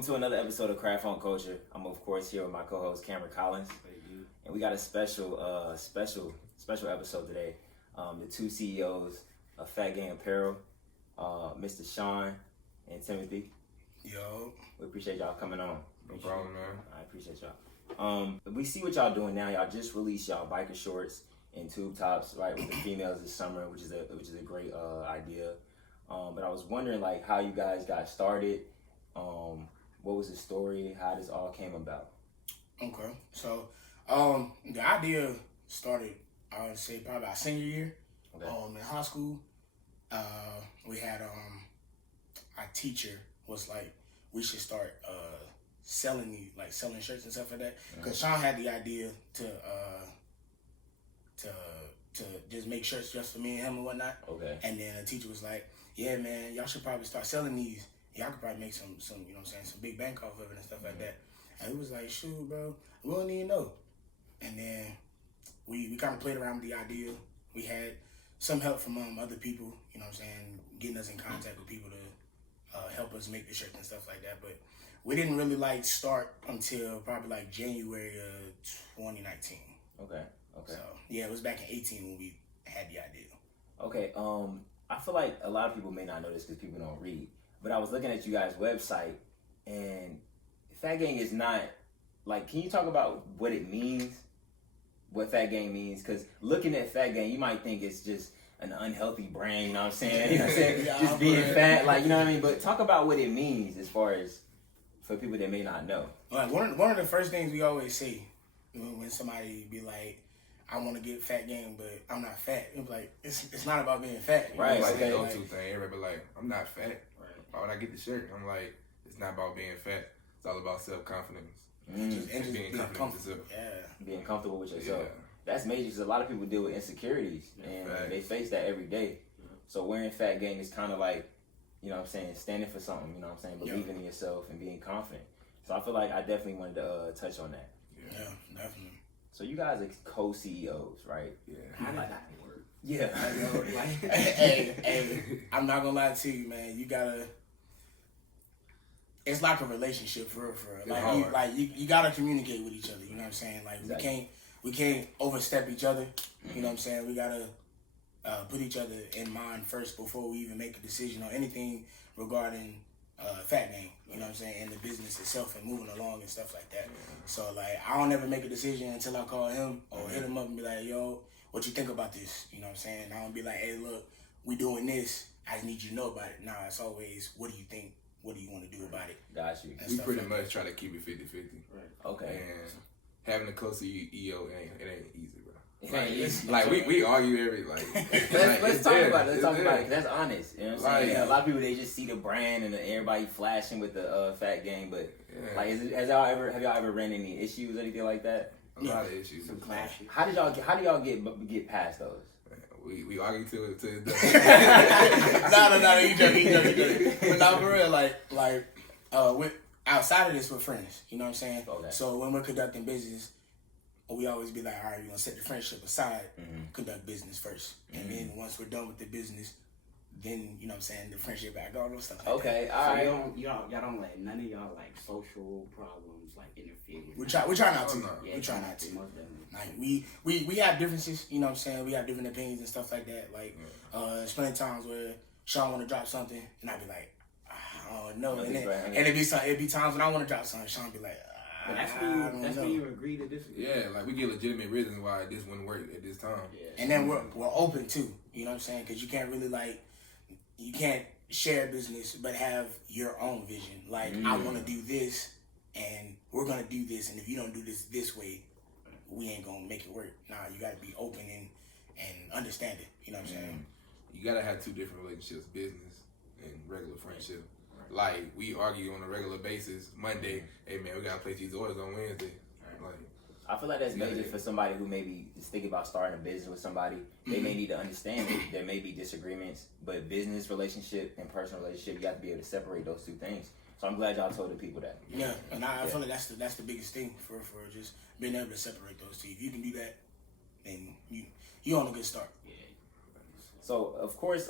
Welcome to another episode of Craft on Culture. I'm of course here with my co-host Cameron Collins, and we got a special episode today. The two CEOs of Fat Gang Apparel, Mr. Sean and Timothy. Yo, we appreciate y'all coming on. No problem, man. I appreciate y'all. We see what y'all doing now. Y'all just released y'all biker shorts and tube tops, right, with the females this summer, which is a great idea. But I was wondering like how you guys got started. What was the story? How this all came about? Okay, so the idea started, I would say, probably our senior year. Okay. In high school, we had our teacher was like, we should start selling shirts and stuff like that. Because Sean had the idea to just make shirts just for me and him and whatnot. Okay. And then the teacher was like, yeah, man, y'all should probably start selling these. Y'all could probably make some, you know what I'm saying, some big bank off of it and stuff like that. And we was like, shoot, bro, we don't even know. And then we kind of played around with the idea. We had some help from other people, you know what I'm saying, getting us in contact with people to help us make the shirts and stuff like that. But we didn't really like start until probably like January of 2019. Okay. So yeah, it was back in 18 when we had the idea. Okay. I feel like a lot of people may not know this because people don't read. But I was looking at you guys' website, and Fat Gang is not, like, can you talk about what it means, what Fat Gang means? Because looking at Fat Gang, you might think it's just an unhealthy brand, you know what I'm saying? You know what I'm saying? Just being fat, like, you know what I mean? But talk about what it means as far as for people that may not know. Like, one of the first things we always say when somebody be like, I want to get Fat Gang, but I'm not fat. It's like, it's not about being fat. Right. Like Okay. the go-to thing. Everybody be like, I'm not fat. Why would I get the shirt? I'm like, it's not about being fat. It's all about self-confidence. And just being confident with yourself. Yeah. Being comfortable with yourself. Yeah. That's major because a lot of people deal with insecurities, and they face that every day. So wearing Fat Gang is kind of like, you know what I'm saying, standing for something, you know what I'm saying, believing in yourself and being confident. So I feel like I definitely wanted to touch on that. Yeah, definitely. So you guys are co-CEOs, right? Yeah. How did that work? Yeah. hey, I'm not gonna lie to you, man. You gotta. It's like a relationship for real. Like you gotta communicate with each other. You know what I'm saying? Like exactly. we can't overstep each other. You know what I'm saying? We gotta put each other in mind first before we even make a decision on anything regarding Fat Gang. You know what I'm saying? And the business itself and moving along and stuff like that. So like I don't ever make a decision until I call him or hit him up and be like, yo, what you think about this? You know what I'm saying? I don't be like, hey, look, we doing this. I just need you to know about it. Nah, it's always, what do you think? What do you want to do about it? Got you. We pretty much try to keep it 50-50. Right. Okay. And having a co-CEO, it ain't easy, bro. It ain't easy. Like we argue every Let's talk about it. Let's talk about it. 'Cause that's honest. You know what I'm saying? Like, a lot of people, they just see the brand and everybody flashing with the Fat Gang, but like, have y'all ever ran any issues or anything like that? A lot of issues. Some clashes. How do y'all get past those? We argue to it. No, you joking. But now for real, with outside of this, we're friends. You know what I'm saying? Okay. So when we're conducting business, we always be like, all right, we're gonna set the friendship aside, conduct business first, and then once we're done with the business, then you know what I'm saying, the friendship back on and stuff like Okay, that. all right. Y'all don't let none of y'all like social problems like interfere. We try not to. Yeah, We try not to. Most definitely. Like we have differences, you know what I'm saying? We have different opinions and stuff like that. Like there's plenty of times where Sean wanna drop something and I'd be like, oh no, and it'd be times when I wanna drop something, Sean be like, But that's when you agree to disagree. Yeah, like we get legitimate reasons why this wouldn't work at this time. Yeah. And then we're open too, you know what I'm saying? Because you can't really you can't share business but have your own vision. Like I want to do this, and we're gonna do this, and if you don't do this way, we ain't gonna make it work. Nah, you gotta be open and understand it. You know what I'm saying? You gotta have two different relationships: business and regular friendship. Like we argue on a regular basis. Monday, hey man, we gotta place these orders on Wednesday. Like I feel like that's major for somebody who maybe is thinking about starting a business with somebody. They may need to understand that there may be disagreements, but business relationship and personal relationship, you have to be able to separate those two things. So I'm glad y'all told the people that. Yeah, and I feel like that's the biggest thing for just being able to separate those two. If you can do that, then you on a good start. Yeah. So of course,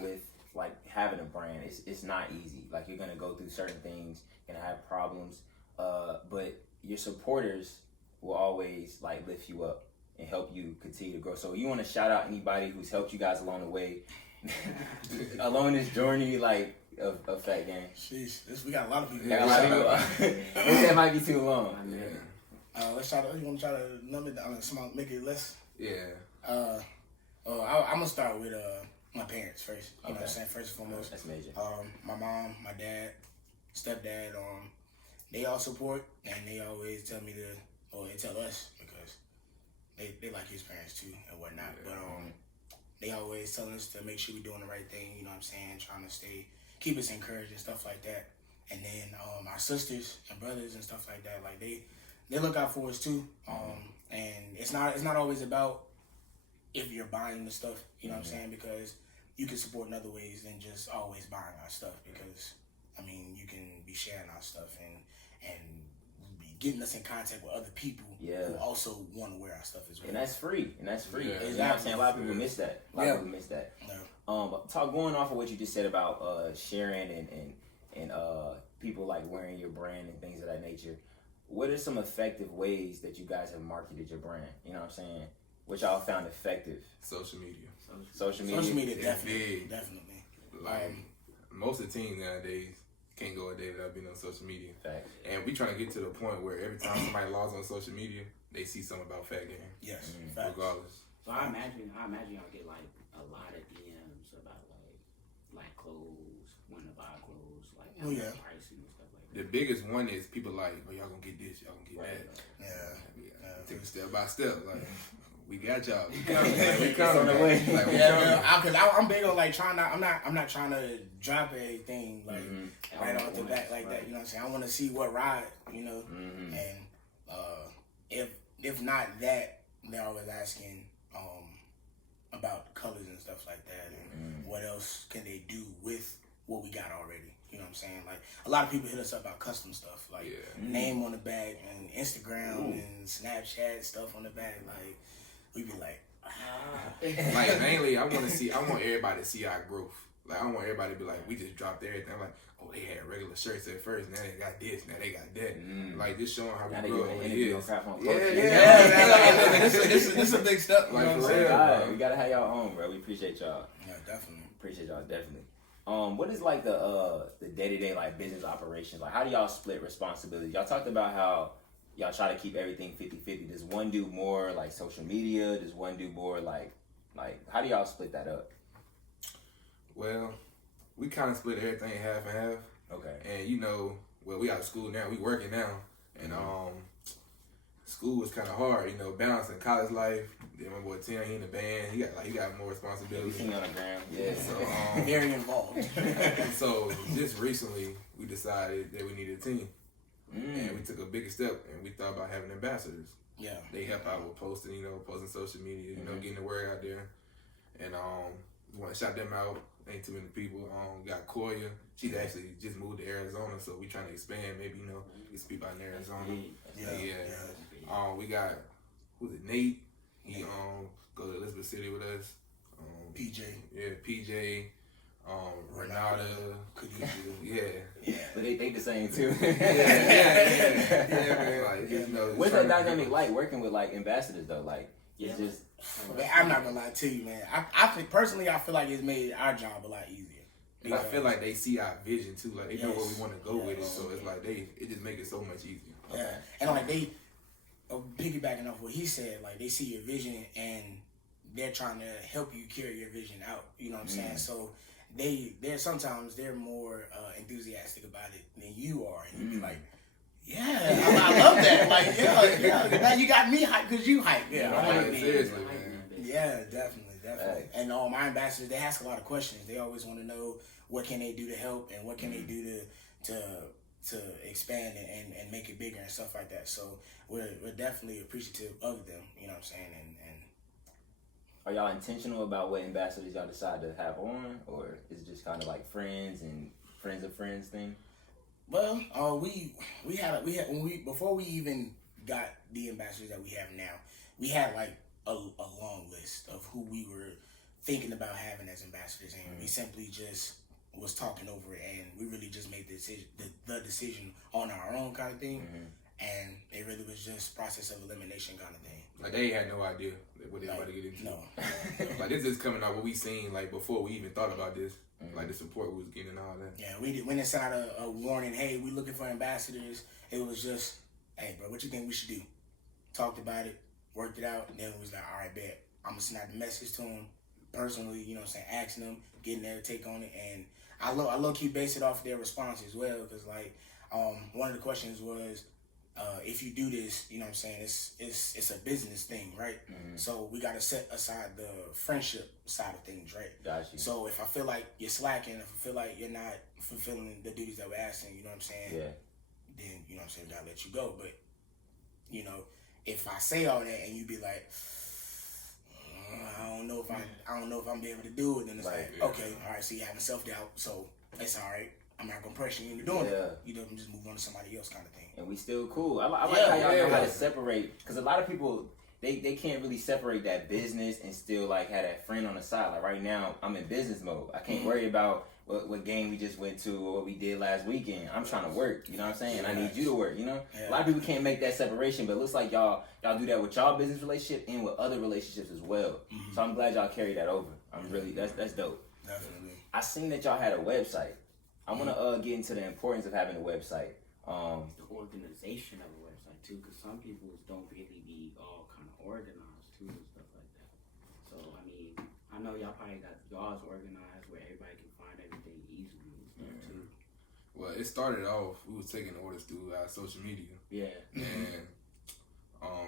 with like having a brand, it's not easy. Like you're gonna go through certain things, gonna have problems, but your supporters will always like lift you up and help you continue to grow. So you want to shout out anybody who's helped you guys along the way, along this journey, like of Fat Gang. Sheesh, we got a lot of people. Got a lot of people. That might be too long. Let's shout out. You want to try to number it? Make it less. Yeah. I'm gonna start with my parents first. You know what I'm saying? First and foremost. That's major. My mom, my dad, stepdad, they all support, and they always tell me they tell us because they like his parents too and whatnot. Yeah. But they always tell us to make sure we're doing the right thing. You know what I'm saying? Trying to keep us encouraged and stuff like that. And then our sisters and brothers and stuff like that, like they look out for us too. And it's not always about if you're buying the stuff. You know what I'm saying? Because you can support in other ways than just always buying our stuff. Because I mean, you can be sharing our stuff and be getting us in contact with other people who also want to wear our stuff as well. And that's free. Yeah. You know what I'm saying? A lot of people miss that. A lot of people miss that. Yeah. But going off of what you just said about sharing and people like wearing your brand and things of that nature, what are some effective ways that you guys have marketed your brand? You know what I'm saying? Which y'all found effective? Social media. Social media. Social media, big. definitely. Like most of the teams nowadays can't go a day without being on social media. Facts. And we trying to get to the point where every time somebody logs on social media, they see something about Fat Gang. Yes, Regardless. So I imagine y'all get like a lot of DMs about like clothes, when to buy clothes, like pricing and stuff like that. The biggest one is people like, oh, y'all gonna get this, y'all gonna get that. Take it step by step. Like, we got y'all. We coming. Like, we coming. Because I'm big on like trying to. I'm not trying to drop everything like right off the bat like that. You know what I'm saying? I want to see what ride. You know, and if not that, they're always asking about colors and stuff like that, and what else can they do with what we got already. You know what I'm saying? Like a lot of people hit us up about custom stuff, like name on the bag and Instagram and Snapchat stuff on the bag. Like we be like, like mainly, I want everybody to see our growth. Like I don't want everybody to be like, we just dropped everything. I'm like, oh, they had regular shirts at first, now they got this, now they got that. Like just showing how we grow. This is a big step. Like for real, we gotta have y'all on, bro. We appreciate y'all. Yeah, definitely. Appreciate y'all definitely. What is like the day-to-day like business operations? Like how do y'all split responsibilities? Y'all talked about how y'all try to keep everything 50-50. Does one do more like social media? Does one do more like how do y'all split that up? Well, we kind of split everything half and half. Okay. And we out of school now. We working now, and school was kind of hard. Balancing college life. Then my boy Tim, he in the band. He got more responsibility. We seen on the ground. Yeah. So very involved. So just recently, we decided that we needed a team, and we took a bigger step, and we thought about having ambassadors. Yeah. They help out with posting, posting social media, getting the word out there, and we want to shout them out. Ain't too many people. Got Koya. She's actually just moved to Arizona, so we trying to expand. Maybe get some people out in Arizona. Yeah. We got Nate. He go to Elizabeth City with us. PJ. Yeah, PJ. Renata. Yeah. But they think the same too. Yeah, man. What's that dynamic like working with like ambassadors though? Like it's just. Man, I'm not gonna lie to you, man. I think personally, I feel like it's made our job a lot easier. And I feel like they see our vision too. Like they know where we want to go with it, so it's like it just make it so much easier. Yeah, and like they piggybacking off what he said, like they see your vision and they're trying to help you carry your vision out. You know what I'm saying? So they're sometimes more enthusiastic about it than you are, and you be like. Yeah, I love that. Like, yeah. Now you got me hyped because you hyped. Seriously, man. Yeah, definitely. And all my ambassadors, they ask a lot of questions. They always want to know what can they do to help and what can they do to expand and make it bigger and stuff like that. So we're definitely appreciative of them. You know what I'm saying? And are y'all intentional about what ambassadors y'all decide to have on, or is it just kind of like friends and friends of friends thing? Well, we had before we even got the ambassadors that we have now, we had like a long list of who we were thinking about having as ambassadors, and we simply just was talking over it, and we really just made the decision on our own kind of thing. And it really was just process of elimination kind of thing. Like they had no idea what they about to get into. No. Like this is coming out what we seen like before we even thought about this. Like the support we was getting and all that. Yeah, we went inside a warning, hey, we looking for ambassadors. It was just, hey bro, what you think we should do? Talked about it, worked it out, and then it was like, all right, bet. I'm gonna send out the message to them personally, you know what I'm saying, asking them, getting their take on it, and I low key base it off their response as well, because like one of the questions was, if you do this, you know what I'm saying, it's a business thing, right? So we got to set aside the friendship side of things, right? Gotcha. So if I feel like you're slacking, if I feel like you're not fulfilling the duties that we're asking, you know what I'm saying? Yeah. Then, you know what I'm saying, we got to let you go. But, you know, if I say all that and you be like, I don't know if I'm be able to do it, then it's like, okay, all right, so you having self-doubt, so it's all right. I'm not gonna pressure you into doing it. You know, just move on to somebody else kind of thing. And we still cool. I like how y'all know how to separate, because a lot of people they can't really separate that business and still like have that friend on the side. Like right now, I'm in business mode. I can't worry about what game we just went to or what we did last weekend. I'm trying to work. You know what I'm saying? And I need you to work. You know, a lot of people can't make that separation, but it looks like y'all do that with y'all business relationship and with other relationships as well. So I'm glad y'all carry that over. I'm really that's dope. Definitely. I seen that y'all had a website. I want to get into the importance of having a website. The organization of a website too, because some people don't really be all kind of organized too and stuff like that. So I mean, I know y'all probably got y'all's organized where everybody can find everything easily and stuff too. Well, it started off, we was taking orders through social media. Yeah. And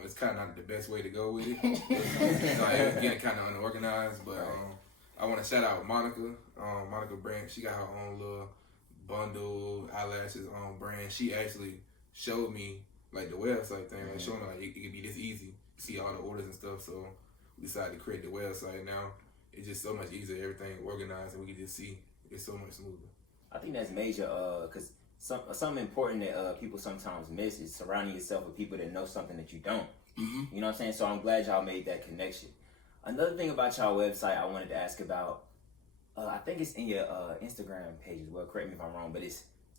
it's kind of not the best way to go with it. It was getting kind of unorganized, but I want to shout out Monica. Monica Brand, she got her own little bundle, eyelashes, brand. She actually showed me like the website thing, like showing me like it could be this easy. See all the orders and stuff. So we decided to create the website. Now it's just so much easier, everything organized, and we can just see it's so much smoother. I think that's major, because something important that people sometimes miss is surrounding yourself with people that know something that you don't. You know what I'm saying? So I'm glad y'all made that connection. Another thing about y'all website I wanted to ask about, I think it's in your Instagram page as well, correct me if I'm wrong, but it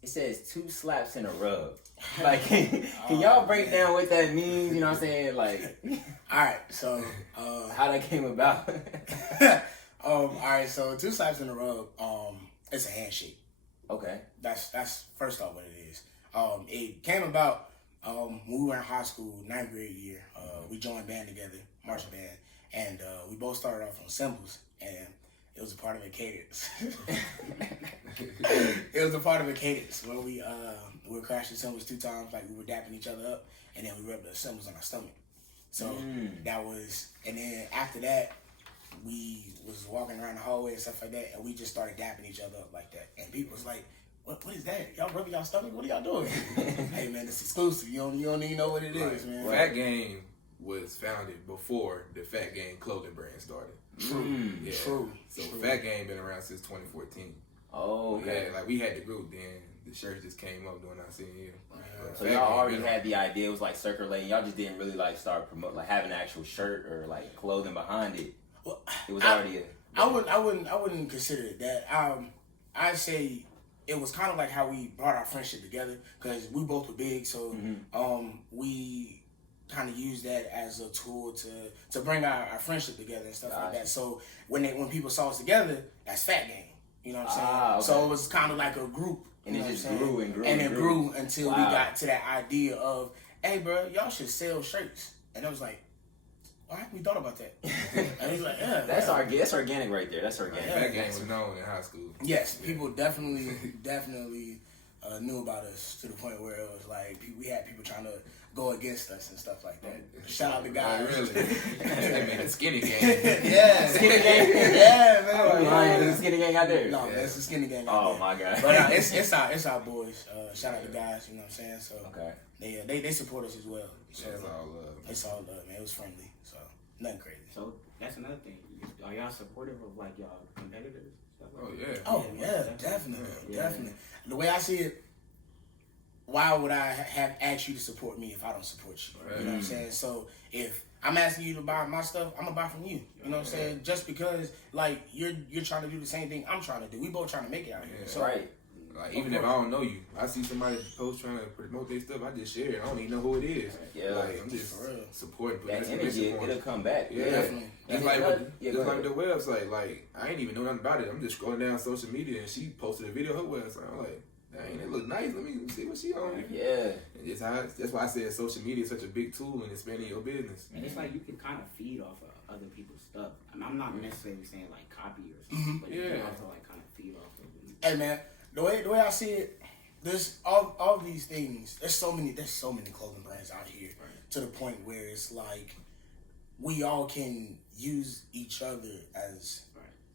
says 2 slaps and a rub. Like, can y'all break down what that means? You know what I'm saying? Like, alright, so how that came about. Alright, so 2 slaps in a rub, it's a handshake. Okay. That's first off what it is. It came about when we were in high school, 9th grade year. We joined band together, marching band, and we both started off on cymbals, and it was a part of a cadence. It was a part of a cadence where we were crashing cymbals 2 times, like we were dapping each other up, and then we rubbed the cymbals on our stomach. So that was, and then after that, we was walking around the hallway and stuff like that, and we just started dapping each other up like that. And people was like, what is that? Y'all rubbing y'all stomach? What are y'all doing? Hey man, it's exclusive. You don't even know what it is, man. Fat Game was founded before the Fat Game clothing brand started. True. Yeah. True. So Fat Game been around since 2014. Oh, okay. Yeah, like we had the group then. The shirt just came up during our senior year. So y'all already had the idea. It was like circulating. Y'all just didn't really like start promote, like having an actual shirt or like clothing behind it. Well, It was already a. I wouldn't consider it that. I'd say it was kind of like how we brought our friendship together, because we both were big, so we kind of used that as a tool to bring our friendship together and stuff like that. So when people saw us together, that's Fat Game. You know what I'm saying? Okay. So it was kind of like a group. And you it know just what I'm saying? grew and grew and and it grew. grew until we got to that idea of, hey, bro, y'all should sell shirts. And I was like, why haven't we thought about that? And he's like, yeah. That's organic right there. That's organic. Fat Game was known in high school. Yes, people definitely knew about us to the point where it was like we had people trying to go against us and stuff like that. Shout out to guys. Really? They made a skinny game. Yeah, Skinny gang. yeah, man. There's a skinny gang out there. No, man, it's a skinny gang. Oh my god. But it's our boys. Shout out to guys. You know what I'm saying? So Okay. they support us as well. So It's all love. It's all love, man. It was friendly. So nothing crazy. So that's another thing. Are y'all supportive of like y'all competitors? Stuff like Oh that? yeah. Oh yeah, definitely. The way I see it, why would I have asked you to support me if I don't support you? Right. You know what I'm saying? So if I'm asking you to buy my stuff, I'm gonna buy from you. You know what I'm saying? Just because like you're trying to do the same thing I'm trying to do. We both trying to make it out here. So right. Like even if I don't know you, I see somebody post trying to promote their stuff, I just share it. I don't even know who it is. Yeah. Like I'm just supporting. That energy, it'll come back. Yeah, definitely. It's And like yeah, just like the website. Like I ain't even know nothing about it. I'm just scrolling down social media and she posted a video of her website. I'm like, dang, it look nice. Let me see what she on. Yeah. And that's why I said social media is such a big tool in expanding your business. And it's like you can kind of feed off of other people's stuff. And I'm not necessarily saying like copy or something, but you can also like kind of feed off of it. Hey man, the way I see it, there's all these things. There's so many clothing brands out here to the point where it's like we all can use each other as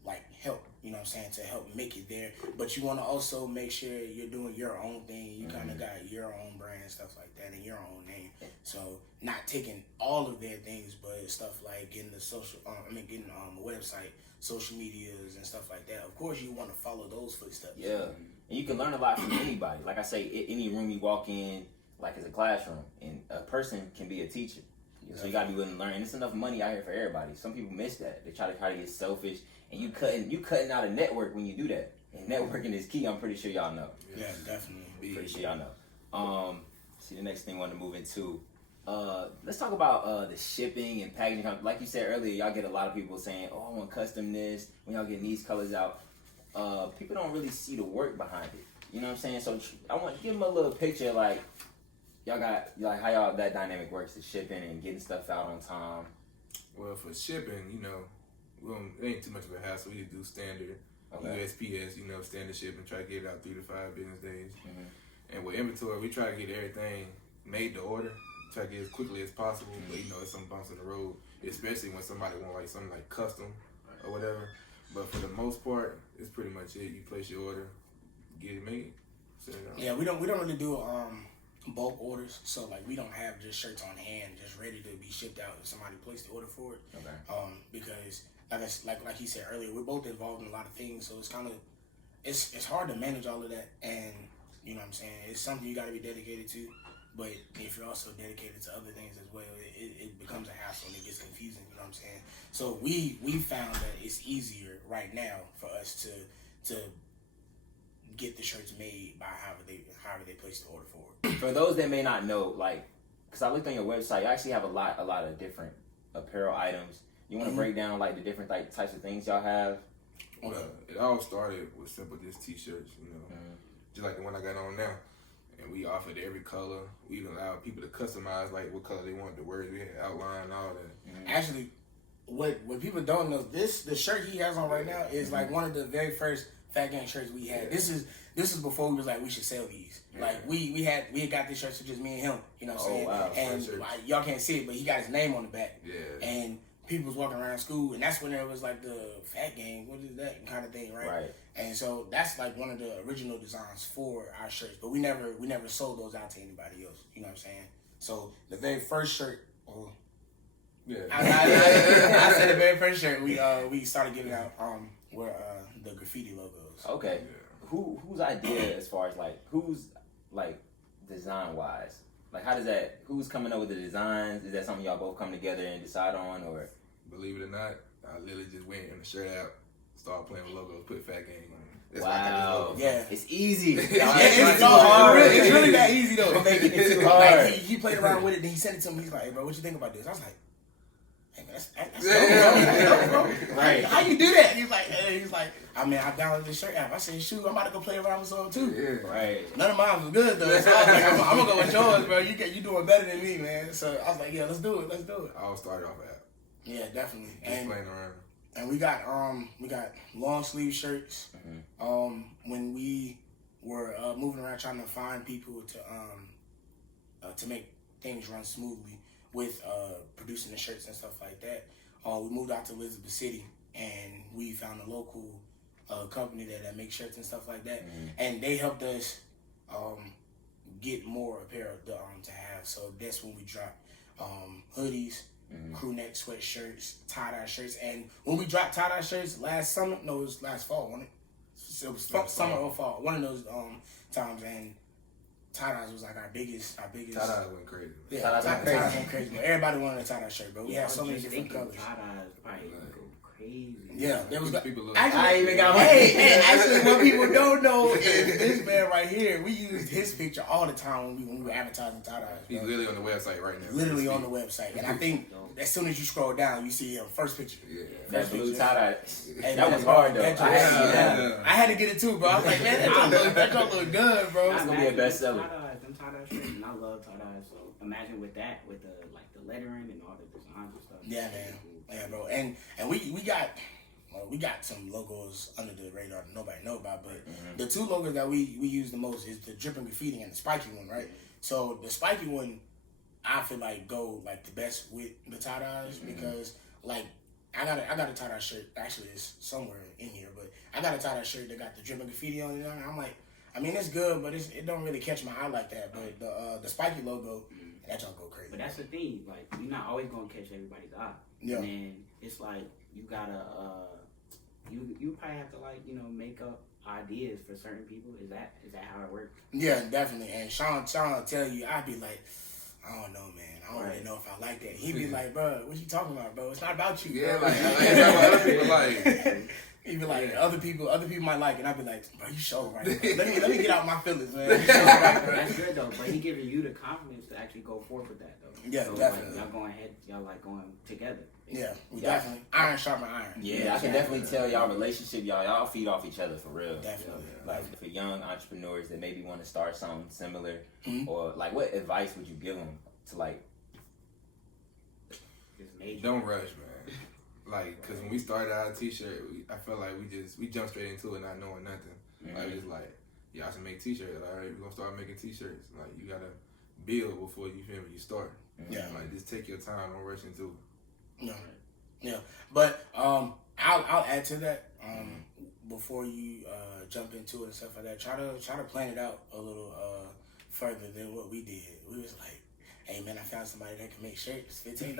like help. You know what I'm saying, to help make it there. But you want to also make sure you're doing your own thing. You kind of got your own brand, stuff like that, and your own name. So not taking all of their things, but stuff like getting the getting a website, social medias, and stuff like that. Of course, you want to follow those footsteps. Yeah. And you can learn a lot from anybody. Like I say, any room you walk in, like it's a classroom, and a person can be a teacher. So you gotta be willing to learn. And there's enough money out here for everybody. Some people miss that. They try to get selfish, and you cutting out a network when you do that. And networking is key. I'm pretty sure y'all know. Yeah, definitely. Pretty sure y'all know. See, the next thing I want to move into. Let's talk about the shipping and packaging. Like you said earlier, y'all get a lot of people saying, "Oh, I want custom this." When y'all getting these colors out, people don't really see the work behind it. You know what I'm saying? So I want to give them a little picture, like y'all got like how y'all that dynamic works, the shipping and getting stuff out on time. Well, for shipping, it ain't too much of a hassle. We just do standard USPS, standard shipping. Try to get it out 3 to 5 business days. And with inventory, we try to get everything made to order. Try to get as quickly as possible, but it's some bumps in the road, especially when somebody want like something like custom or whatever. But for the most part, it's pretty much it. You place your order, get it made, set it up. Yeah, we don't really do bulk orders, so like we don't have just shirts on hand just ready to be shipped out if somebody placed the order for it. Okay. Because like he said earlier, we're both involved in a lot of things, so it's kind of it's hard to manage all of that, and you know what I'm saying, it's something you got to be dedicated to. But if you're also dedicated to other things as well, it becomes a hassle and it gets confusing. You know what I'm saying? So we found that it's easier right now for us to get the shirts made by however they place the order for it. For those that may not know, like, because I looked on your website, you actually have a lot of different apparel items. You want to break down like the different types of things y'all have? Well, it all started with simple just t-shirts, just like the one I got on now. And we offered every color. We even allowed people to customize like what color they wanted the words. We had outline, all that. Actually, what people don't know, the shirt he has on right now is like one of the very first Fat Gang shirts we had. This is before we was like we should sell these. Like we had got this shirt to just me and him. You know what I'm saying? Wow. And y'all can't see it, but he got his name on the back. Yeah. And people was walking around school, and that's when there was like the Fat Gang, what is that kind of thing, right? And so that's like one of the original designs for our shirts, but we never sold those out to anybody else. You know what I'm saying? So the very first shirt, I said the very first shirt we started giving out were the graffiti logos. Okay. Yeah. Whose idea as far as like who's like design wise? Like how does that? Who's coming up with the designs? Is that something y'all both come together and decide on, or? Believe it or not, I literally just went in the shirt out, started playing with logos, put Fat Gang on. That's wow. Yeah. It's easy. It's so hard. It's really that easy though. It's too hard. Like, he played around with it, and he sent it to me. He's like, "Hey, bro, what you think about this?" I was like, "Hey, man, that's dope, bro. Right. How you do that?" He's like, I mean, I downloaded this shirt app. I said, shoot, I'm about to go play around with some too. Yeah. Right. None of mine was good though. So I was like, I'm gonna go with yours, bro. You doing better than me, man. So I was like, yeah, let's do it. I all started off app. Yeah, definitely. Just playing around. And we got long sleeve shirts. When we were moving around trying to find people to make things run smoothly with producing the shirts and stuff like that, we moved out to Elizabeth City, and we found a local company that makes shirts and stuff like that, and they helped us get more apparel to have. So that's when we dropped hoodies, crew neck sweatshirts, tie-dye shirts. And when we dropped tie-dye shirts last fall, wasn't it? It was summer or fall, one of those times. And tie-dyes was like our biggest. Tie-dye went crazy. Yeah, Tie-dyes went crazy. But everybody wanted a tie-dye shirt, bro. We had so many different colors. Tie-dyes probably go crazy. Yeah, there was people. I even got hey, actually, what people don't know is this man right here. We used his picture all the time when we were advertising tie-dyes. He's literally on the website right now. Literally on the website, and I think as soon as you scroll down, you see him first picture. Yeah. that blue tie-dye. Hey, That was hard though. I had to get it too, bro. I was like, man, that don't look good, bro. It's gonna be a bestseller. Them tie-dye shirts, and I love tie-dyes. So imagine with that, with the lettering and all the designs and stuff. Yeah, man. Yeah, bro. And we got some logos under the radar that nobody know about, but the two logos that we use the most is the dripping graffiti and the spiky one, right? So the spiky one, I feel like go like the best with the tie dyes because like I got a tie dye shirt. Actually, it's somewhere in here, but I got a tie dye shirt that got the dripping graffiti on it. And I'm like, I mean, it's good, but it don't really catch my eye like that. But the spiky logo, that don't go crazy. But that's the thing, like you're not always gonna catch everybody's eye. Yeah. And then it's like you gotta you probably have to make up ideas for certain people. Is that how it works? Yeah, definitely. And Sean will tell you, I'd be like, I don't know, man. I don't really know if I like that. He'd be like, bro, what you talking about, bro? It's not about you, bro. Yeah, like that's what other people like. He'd be like, other people might like it. And I'd be like, bro, you show right now. Let me get out my feelings, man. You show right, bro. That's good though, but he giving you the confidence to actually go forth with that though. Yeah, so, definitely. Y'all going together. Yeah, we definitely iron sharpen iron. Yeah, I can definitely tell y'all relationship, y'all feed off each other for real. Definitely. Like for young entrepreneurs that maybe want to start something similar, or like what advice would you give them to like? Don't rush, man. Like, cause when we started our t-shirt, I felt like we jumped straight into it, not knowing nothing. Like, we just like, y'all should make t-shirts. All right, we're gonna start making t-shirts. Like, you gotta build before you start. Yeah. Like, just take your time. Don't rush into it. Yeah. But I'll add to that. Before you jump into it and stuff like that, try to plan it out a little further than what we did. We was like, hey man, I found somebody that can make shirts, $15.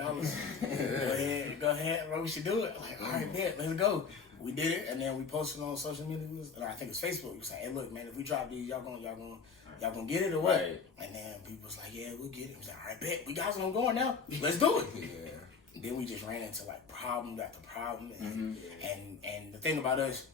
go ahead, bro. We should do it. I'm like, all right, bet, let's go. We did it, and then we posted on social media. I think it was Facebook. We was like, hey, look, man, if we drop these, y'all gonna get it or what? Right. And then people was like, yeah, we'll get it. We was like, all right, bet, we got something going now. Let's do it. And then we just ran into like problem after problem, and the thing about us,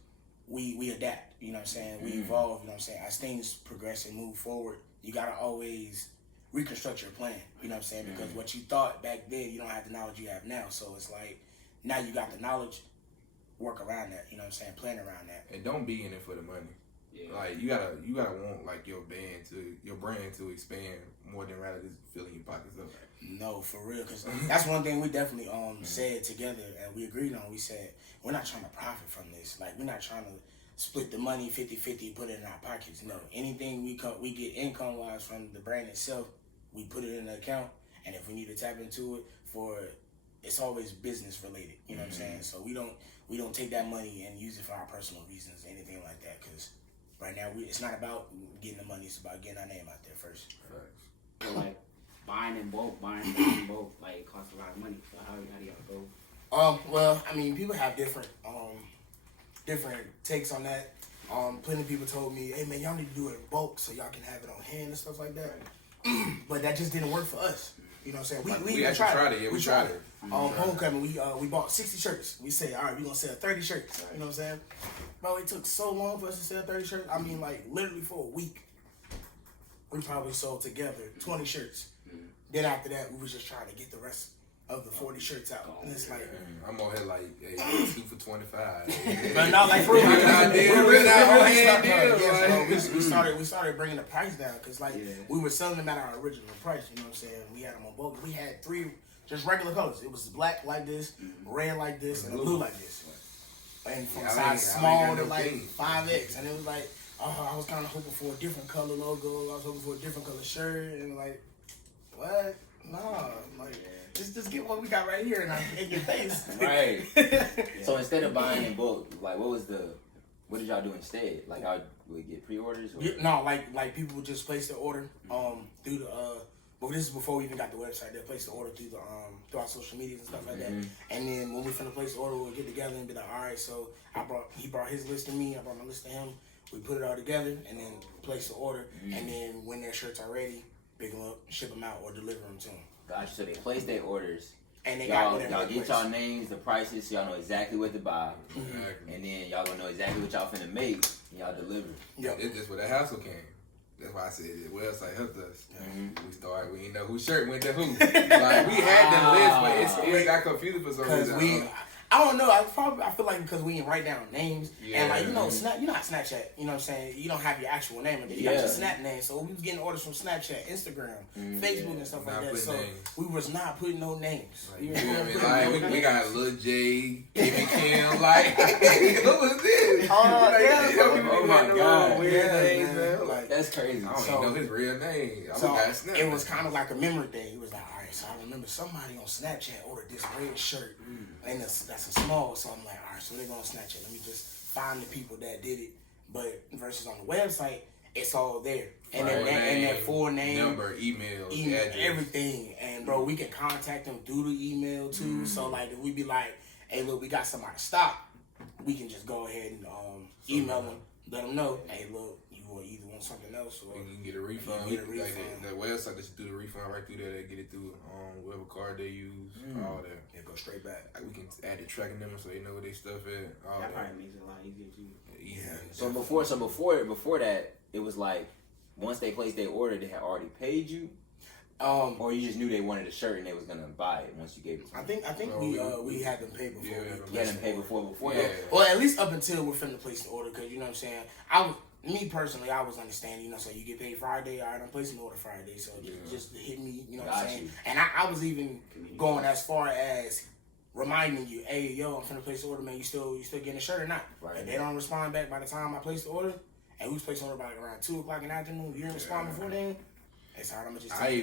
we adapt. You know what I'm saying? We evolve. You know what I'm saying? As things progress and move forward, you gotta always reconstruct your plan, you know what I'm saying? Because what you thought back then, you don't have the knowledge you have now. So it's like, now you got the knowledge, work around that, you know what I'm saying? Plan around that. And don't be in it for the money. Yeah. Like, you gotta want like your brand to expand more than rather just filling your pockets up. No, for real, because that's one thing we definitely said together and we agreed on. We said, we're not trying to profit from this. Like, we're not trying to split the money 50-50, put it in our pockets. No, anything we get income-wise from the brand itself, we put it in the account, and if we need to tap into it it's always business related. You know what I'm saying? So we don't take that money and use it for our personal reasons, anything like that. Because right now it's not about getting the money; it's about getting our name out there first. Right. So like buying in bulk, like it costs a lot of money. So how do y'all go? Well, I mean, people have different takes on that. Plenty of people told me, hey man, y'all need to do it in bulk so y'all can have it on hand and stuff like that. But that just didn't work for us. You know what I'm saying? We actually tried it. Yeah, we tried it. Homecoming, we bought 60 shirts. We said, all right, we're gonna sell 30 shirts. You know what I'm saying? Bro, it took so long for us to sell 30 shirts. I mean, like literally for a week, we probably sold together 20 shirts. Then after that, we was just trying to get the rest of the 40 shirts out. And it's like, I'm on here like, hey, 2 for $25. But not like for real. We started bringing the price down because we were selling them at our original price. You know what I'm saying? We had them on bulk. We had 3 just regular colors. It was black like this, red like this, and blue like this. And from size small to like 5X. And it was like, I was kind of hoping for a different color logo. I was hoping for a different color shirt. And like, what? Nah, like just get what we got right here in your face. Right. So instead of buying in bulk, like what did y'all do instead? Like how would we get pre-orders? Or? Yeah, no, like people would just place the order through the but this is before we even got the website. They placed the order through our social medias and stuff like that. And then when we finna place the order, we'll get together and be like, all right, so he brought his list to me, I brought my list to him. We put it all together and then place the order. And then when their shirts are ready, pick them up, ship them out, or deliver them to them. Gotcha. So they place their orders. And they Y'all got get place. y'all names, the prices, so y'all know exactly what to buy. Exactly. And then y'all gonna know exactly what y'all finna make, and y'all deliver. Yep. It's just where the hassle came. That's why I said the website helped us. We didn't know whose shirt went to who. Like we had them lists, but it got confusing for some reason. I don't know. I feel like because we didn't write down names and like you know Snapchat. You know what I'm saying? You don't have your actual name, you got your Snap name. So we was getting orders from Snapchat, Instagram, Facebook, and stuff like that. So we was not putting no names. Like, we got Lil J, Kimmy Kim, like what was this? Oh my God. Weird names, man. Like that's crazy. I don't even know his real name. It was kind of like a memory thing. It was like, all right, so I remember somebody on Snapchat ordered this red shirt, and that's a small. So I'm like, all right, so they're going on Snapchat. Let me just find the people that did it. But versus on the website, it's all there, and their full name, number, email, address, everything. And bro, we can contact them through the email too. So like, if we be like, hey, look, we got somebody to stop, we can just go ahead and email them, let them know, hey, look, you will either want something else or you can get a refund. Like the website that you do the refund right through there. They get it through whatever card they use, all that. It go straight back. Like we can add the tracking number so they know where they stuff at. All That that. probably makes it a lot easier too. So before that, it was like once they placed their order, they had already paid you. Or you just knew they wanted a shirt and they was gonna buy it once you gave it to them. I think we had them pay before. You had them pay before Yeah. that. Well, at least up until we're finna place the order, because you know what I'm saying. Me personally, I was understanding. You know, so you get paid Friday. All right, I'm placing the order Friday, so just hit me. You know what I'm saying. And I was even going as far as reminding you, hey, yo, I'm finna place the order, man. You still getting a shirt or not? Right. And they don't respond back by the time I place the order. And we was placing the order by around 2:00 in the afternoon. You didn't respond before then. It's hard. I'm just. I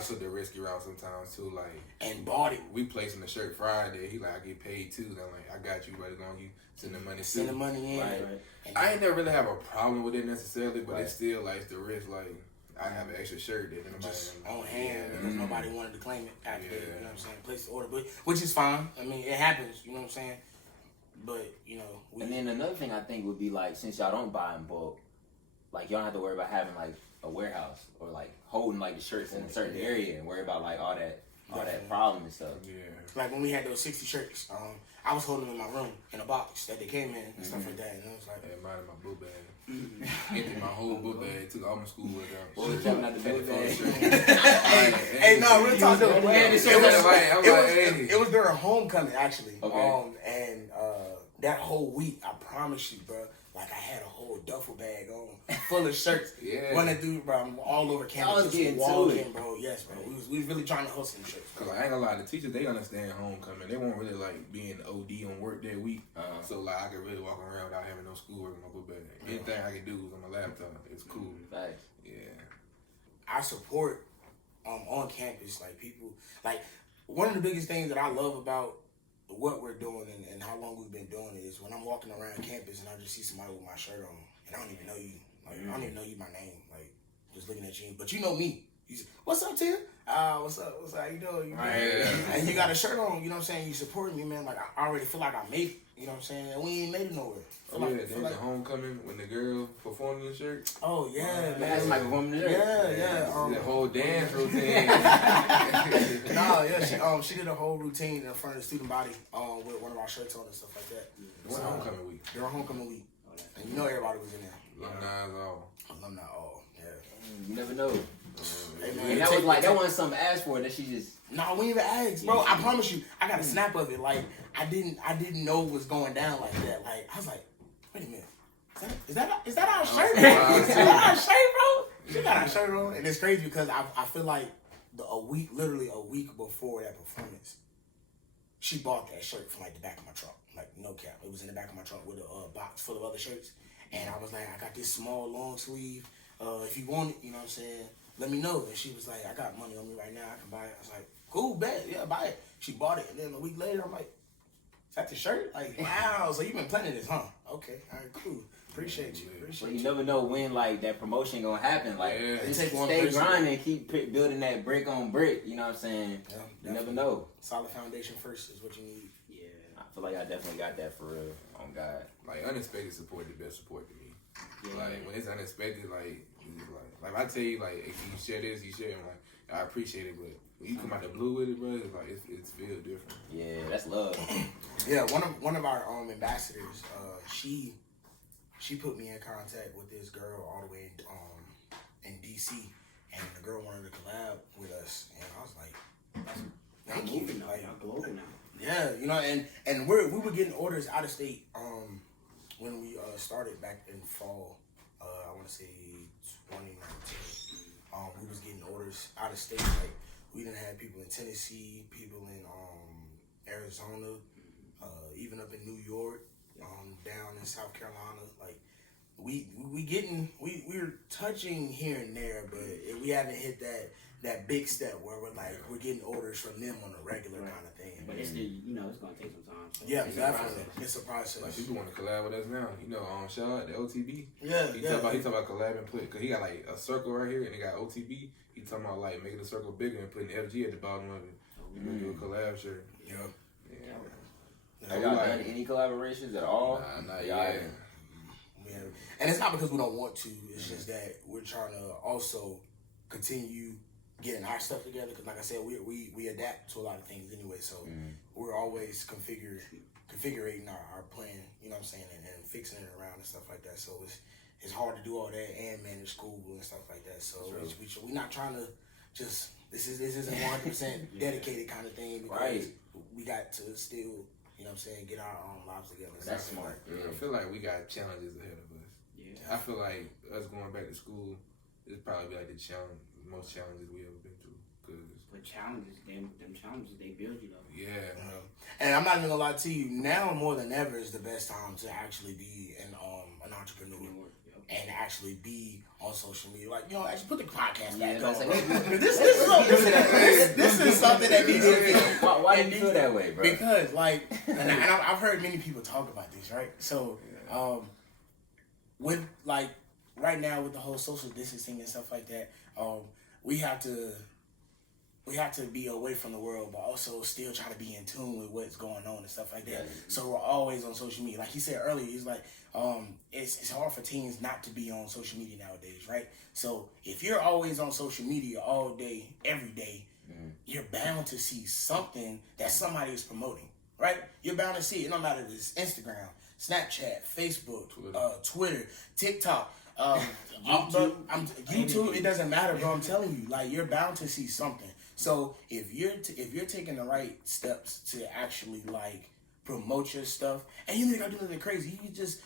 took the risky route sometimes too, like and bought it. We placing the shirt Friday. He like, I get paid too. And I'm like, I got you, but as long as you send the money. Send the money in. Right. I ain't never really have a problem with it necessarily, but it's still like it's the risk. Like I have an extra shirt that nobody just on hand because nobody wanted to claim it after they, you know what I'm saying, place the order, but which is fine. I mean, it happens. You know what I'm saying. But you know. And then another thing I think would be like, since y'all don't buy in bulk, like y'all don't have to worry about having like a warehouse or like holding like the shirts in a certain area and worry about like all that problem and stuff. Yeah. Like when we had those 60 shirts, I was holding them in my room in a box that they came in and stuff like that. And I was like, mine in my book bag. Emptied my whole book bag. Took all my schoolwork out. What was jumping out the book bag? Hey, no, real talk though. It was during homecoming actually. Okay. And that whole week, I promise you, bro. Like I had a whole duffel bag on, full of shirts. Running through, bro, all over campus. Getting walking, bro. Yes, bro. We was really trying to hustle some shirts. Cause I ain't gonna lie, the teachers they understand homecoming. They won't really like being OD on work that week. So like I could really walk around without having no schoolwork in my book bag. Anything I can do is on my laptop. It's cool. Facts. Yeah. I support on campus, like people, like one of the biggest things that I love about what we're doing and how long we've been doing it is when I'm walking around campus and I just see somebody with my shirt on and I don't even know you. Like I don't even know you by name. Like just looking at you. But you know me. You say, what's up, Tim? What's up? How you doing? And you got a shirt on, you know what I'm saying? You supporting me, man. Like I already feel like I made it. You know what I'm saying? And we ain't made it nowhere. The homecoming when the girl performed in the shirt. Oh yeah, man. That's like performing the shirt. Yeah. The whole dance routine. She did a whole routine in front of the student body with one of our shirts on and stuff like that. During homecoming week. During homecoming week. And you know everybody was in there. Alumni all. Yeah. You never know. Hey, man, And that wasn't something asked for. That she just. No, we even asked, bro. I promise you, I got a snap of it. Like I didn't know it was going down like that. Like I was like, wait a minute, is that our shirt? Is that our shirt, bro? She got our shirt on, and it's crazy because I feel like literally a week before that performance, she bought that shirt from like the back of my trunk, like no cap. It was in the back of my trunk with a box full of other shirts, and I was like, I got this small long sleeve. If you want it, you know what I'm saying, let me know. And she was like, I got money on me right now, I can buy it. I was like, cool, bet, yeah, buy it. She bought it, and then a week later, I'm like, is that the shirt? Like, wow, so you've been planning this, huh? Okay, all right, cool. Appreciate you. Well, you never know when like that promotion gonna happen. Like, Just stay grinding, keep building that brick on brick. You know what I'm saying? Yeah, you never know. Solid foundation first is what you need. Yeah. I feel like I definitely got that for real. On God. Like unexpected support, the best support to me. Like when it's unexpected, like I tell you, like if you share this, you share it. I'm like, I appreciate it, but when you come out the blue with it, bro, it's like it's feel different. Yeah, that's love. Yeah, one of our ambassadors, she put me in contact with this girl all the way in DC, and the girl wanted to collab with us, and I was like, thank you. Like, y'all global now. Yeah, you know, and we were getting orders out of state when we started back in fall. I want to say 2019. We was getting orders out of state. Like we didn't have people in Tennessee, people in Arizona, even up in New York, down in South Carolina. Like we're touching here and there, but we haven't hit that big step where we're getting orders from them on a regular kind of thing. But it's still, it's gonna take some time. So yeah, it's definitely. It's a process. Like people want to collab with us now. Shout out to OTB. Yeah, He talking about collabing, because he got like a circle right here and he got OTB. He talking about like making the circle bigger and putting FG at the bottom of it. We're gonna do a collab shirt. Yeah. Have y'all done any collaborations at all? Nah, not yet. Yeah. And it's not because we don't want to. It's just that we're trying to also continue getting our stuff together. Because like I said, we adapt to a lot of things anyway. So we're always configuring our plan. You know what I'm saying, and fixing it around and stuff like that. So it's hard to do all that and manage school and stuff like that. So we're not trying to just this isn't 100% dedicated kind of thing because we got to still. You know what I'm saying? Get our lives together. That's smart. Yeah. I feel like we got challenges ahead of us. Yeah. I feel like us going back to school is probably like the most challenges we ever been through. But challenges, them challenges, they build you though. Yeah. And I'm not even gonna lie to you. Now more than ever is the best time to actually be an entrepreneur. And actually be on social media, actually put the podcast back on. This is something that needs to be. Why do you feel that way, bro? Because and I've heard many people talk about this, right? So, with right now with the whole social distancing and stuff like that, we have to be away from the world, but also still try to be in tune with what's going on and stuff like that. Yeah. So we're always on social media. Like he said earlier, he's like, it's hard for teens not to be on social media nowadays, right? So if you're always on social media all day, every day, you're bound to see something that somebody is promoting, right? You're bound to see it, no matter if it's Instagram, Snapchat, Facebook, Twitter, TikTok, YouTube. It doesn't matter, bro. I'm telling you, you're bound to see something. So if you're taking the right steps to actually promote your stuff, and you ain't gotta do nothing crazy, you just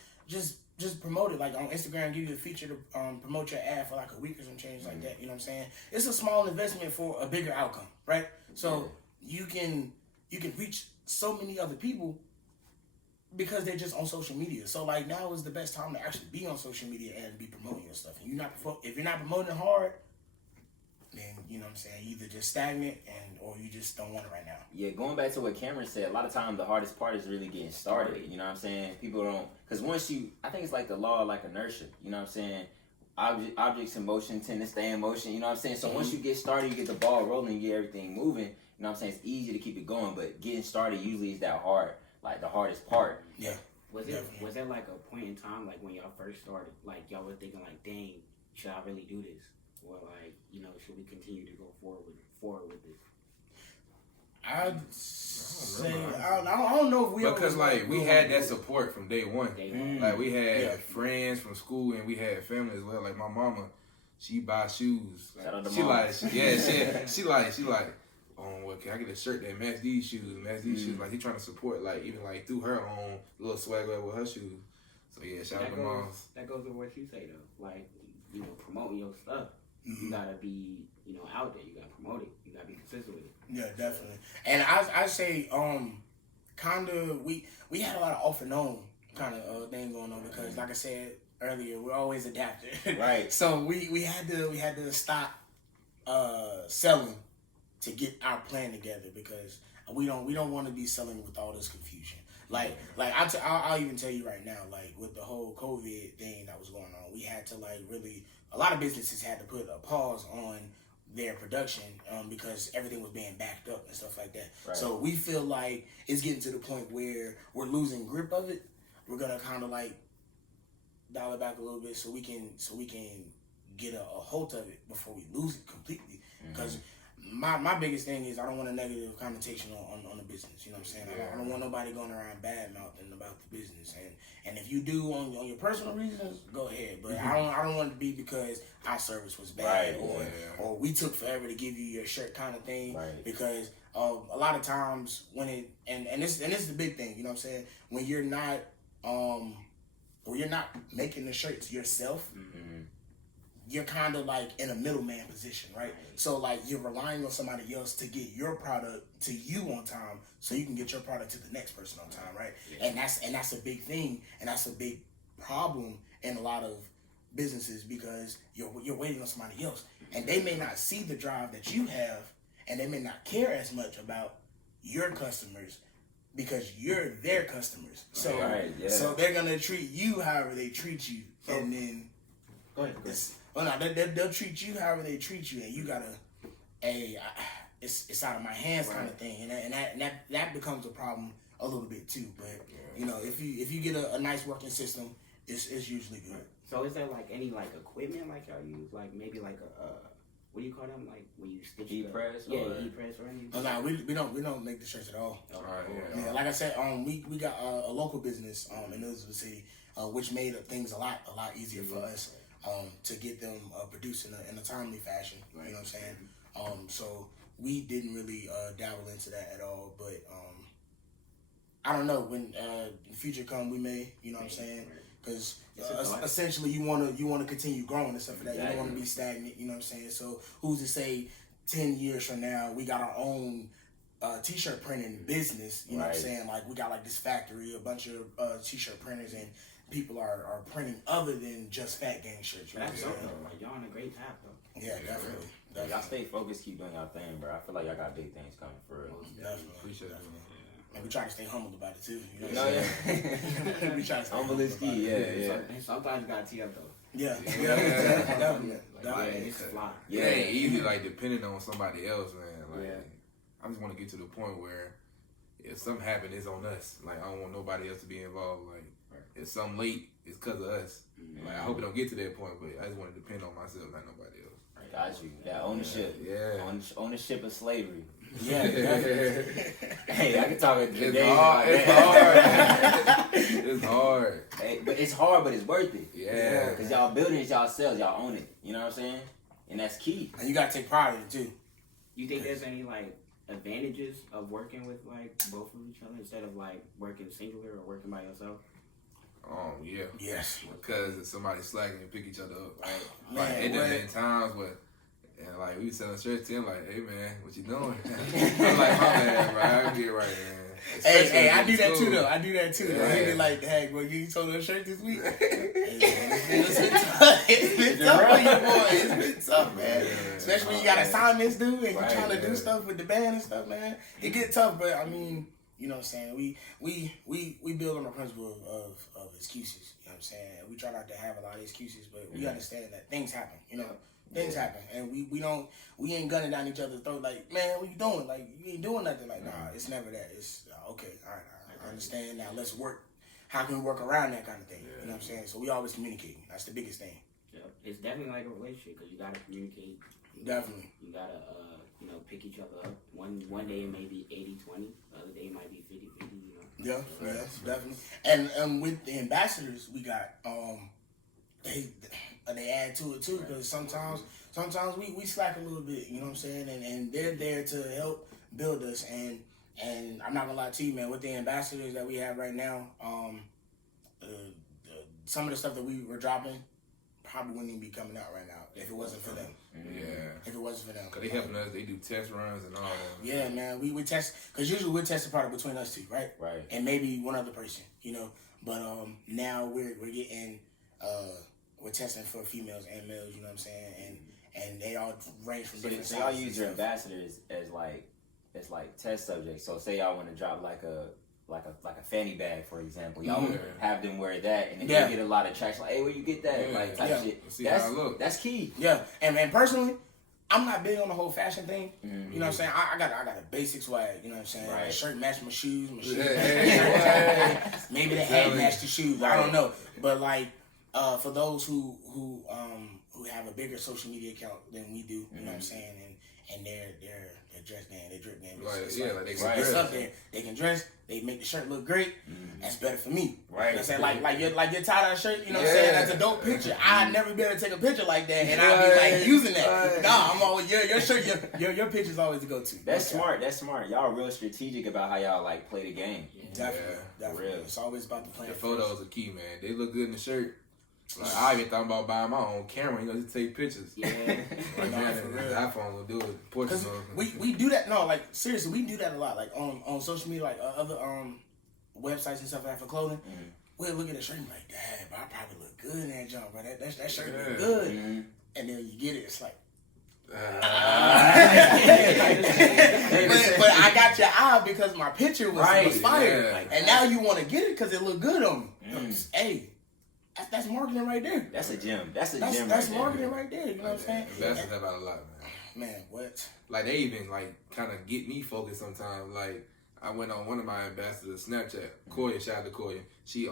promote it. Like on Instagram, give you a feature to promote your ad for a week or some change like that. You know what I'm saying? It's a small investment for a bigger outcome, right? So you can reach so many other people because they're just on social media. So now is the best time to actually be on social media and be promoting your stuff. And if you're not promoting it hard, then you know what I'm saying, you either just stagnant or you just don't want it right now. Yeah, going back to what Cameron said, a lot of times the hardest part is really getting started. You know what I'm saying? People don't, because once I think it's like the law of inertia. You know what I'm saying? Objects in motion tend to stay in motion. You know what I'm saying? So once you get started, you get the ball rolling, you get everything moving. You know what I'm saying? It's easy to keep it going, but getting started usually is that hard, the hardest part. Yeah. Was there a point in time when y'all first started, y'all were thinking dang, should I really do this? Or should we continue to go forward with this? I'd say I don't know if we because we had that support from day one. We had friends from school and we had family as well. Like my mama, she buys shoes. Shout out to she mom. she what can I get a shirt that match these shoes? Shoes. He trying to support even through her own little swagger with her shoes. So yeah, shout out to moms. That goes with what you say though. Promoting your stuff. You gotta be, out there. You gotta promote it. You gotta be consistent with it. Yeah, definitely. And I say, we had a lot of off and on kind of thing going on because, like I said earlier, we're always adapting. Right. So we had to stop selling to get our plan together because we don't want to be selling with all this confusion. I'll even tell you right now, with the whole COVID thing that was going on, we had to really. A lot of businesses had to put a pause on their production because everything was being backed up and stuff like that. Right. So we feel like it's getting to the point where we're losing grip of it. We're gonna kind of dial it back a little bit so we can get a hold of it before we lose it completely. Because my biggest thing is I don't want a negative connotation on the business. You know what I'm saying? I don't want nobody going around bad mouthing about the business. And if you do on your personal reasons, go ahead. But I don't want it to be because our service was bad or we took forever to give you your shirt kind of thing. Right. Because a lot of times when it and this is the big thing. You know what I'm saying? When you're not making the shirts yourself. You're kind of like in a middleman position, right? So like you're relying on somebody else to get your product to you on time, so you can get your product to the next person on time, right? Yeah. And that's a big thing, and that's a big problem in a lot of businesses because you're waiting on somebody else, and they may not see the drive that you have, and they may not care as much about your customers because you're their customers. So so they're gonna treat you however they treat you, and then go ahead. Well, no, they'll treat you however they treat you, and you gotta, it's out of my hands kind of thing, and that becomes a problem a little bit too. But you know, if you get a nice working system, it's usually good. So is there like any like equipment like y'all use, like maybe like a what do you call them, like when you stitch heat press? Heat press or anything? Oh no, we don't make the shirts at all. Yeah, like I said, we got a local business in Elizabeth City, which made things a lot easier for us. To get them produced in a timely fashion, you know what I'm saying? So we didn't really dabble into that at all, but I don't know, when the future come, we may, you know what I'm saying? Because essentially you want to continue growing and stuff like that. You don't want to be stagnant, you know what I'm saying? So who's to say 10 years from now we got our own t-shirt printing business, you know what I'm saying? Like we got like this factory, a bunch of t-shirt printers, and people are printing other than just Fat Gang shirts. That's dope though. Like y'all on a great path though. Yeah, definitely. Y'all stay focused, keep doing y'all thing, bro. I feel like y'all got big things coming for real. Definitely. Appreciate it. And we try to stay humble about it too. You know what I'm saying? We try to stay humble is key. Yeah. Sometimes you gotta tee up though. Yeah. Definitely. It's fly. It ain't easy, like depending on somebody else, man. Like I just want to get to the point where if something happen, it's on us. Like I don't want nobody else to be involved. Like if something late, it's because of us. Like I hope it don't get to that point, but I just want to depend on myself, not nobody else. Got you. That ownership. Ownership of slavery. Yeah. Hey, I can talk it today. It's hard. Hey, but it's hard, but it's worth it. Yeah. Because y'all building it yourselves, y'all own it. You know what I'm saying? And that's key. And you gotta take pride in it too. You think there's any like advantages of working with like both of each other instead of like working singular or working by yourself? Yeah. Yes. Because if somebody's slacking and pick each other up. Right. Like, Man, there been times where, and like we was selling shirts to him, like, hey man, what you doing? I'm like, my man, bro, I'll get right, man. Hey, I do that too though. I do that too. Yeah. He be like, hey, bro, you sold a shirt this week? It's been tough. It's been tough for you, boy. It's been tough, man. Yeah. Especially when you got assignments due and you're trying to do stuff with the band and stuff, man. It get tough, but I mean, you know what I'm saying? We build on the principle of excuses. You know what I'm saying? We try not to have a lot of excuses, but we understand that things happen. You know, things happen, and we ain't gunning down each other's throat like, man, what you doing? Like you ain't doing nothing. Like, nah, it's never that. It's okay. All right, I understand. Now let's work. How can we work around that kind of thing? You know what I'm saying? So we always communicate. That's the biggest thing. Yeah, it's definitely like a relationship because you gotta communicate. Definitely. You gotta pick each other up. One day it may be 80-20, the other day it might be 50-50, you know. Yeah, definitely. And with the ambassadors we got, they add to it too, because sometimes we slack a little bit, you know what I'm saying? And they're there to help build us, and I'm not gonna lie to you, man, with the ambassadors that we have right now, some of the stuff that we were dropping probably wouldn't even be coming out right now if it wasn't for them. Yeah. If it wasn't for them. Because they helping us, they do test runs and all that. Yeah, man. We test, because usually we test the product between us two, right? Right. And maybe one other person, you know. But now we're getting, we're testing for females and males, you know what I'm saying? And they all range from different sizes. So y'all use your ambassadors as like test subjects. So say y'all want to drop like a fanny bag, for example. Y'all would have them wear that, and then you get a lot of traction. Like, hey, where you get that? Like type shit. See how it look. That's key. Yeah, and personally, I'm not big on the whole fashion thing. You know what I'm saying? I got a basic swag. You know what I'm saying? Right. My shirt match my shoes. My shoes Yeah. maybe the hat match the shoes. I don't know, but like For those who have a bigger social media account than we do, you know what I'm saying, and their dress game, their drip game, Like they can it's dress. up there. They can dress. They make the shirt look great. That's better for me. Right. You know what I'm saying? Like your tie-dye shirt, you know what I'm saying? That's a dope picture. I'd never be able to take a picture like that and I'd be like using that. Right. Nah, I'm always your shirt, your picture's always the go-to. That's smart. That's smart. Y'all real strategic about how y'all like play the game. Definitely. real. It's always about the plan. The photos are key, man. They look good in the shirt. Like I even thought about buying my own camera, just take pictures. Yeah. Like No, man, for the real. iPhone will do it. Portraits. Because we do that. No, like seriously, we do that a lot. Like on social media, like other websites and stuff like that for clothing. We'll look at the shirt and be like, "Dad, bro, I probably look good in that jump, bro. That shirt look good." And then you get it, it's like. But I got your eye because my picture was fire, and now you want to get it because it looked good on me. Hey, that's marketing right there. That's a gem. That's marketing right there. You know what I'm saying? Investors have a lot, man. Man, what? Like they even like kind of get me focused sometimes. Like I went on one of my ambassadors' Snapchat. Koya, shout out to Koya. She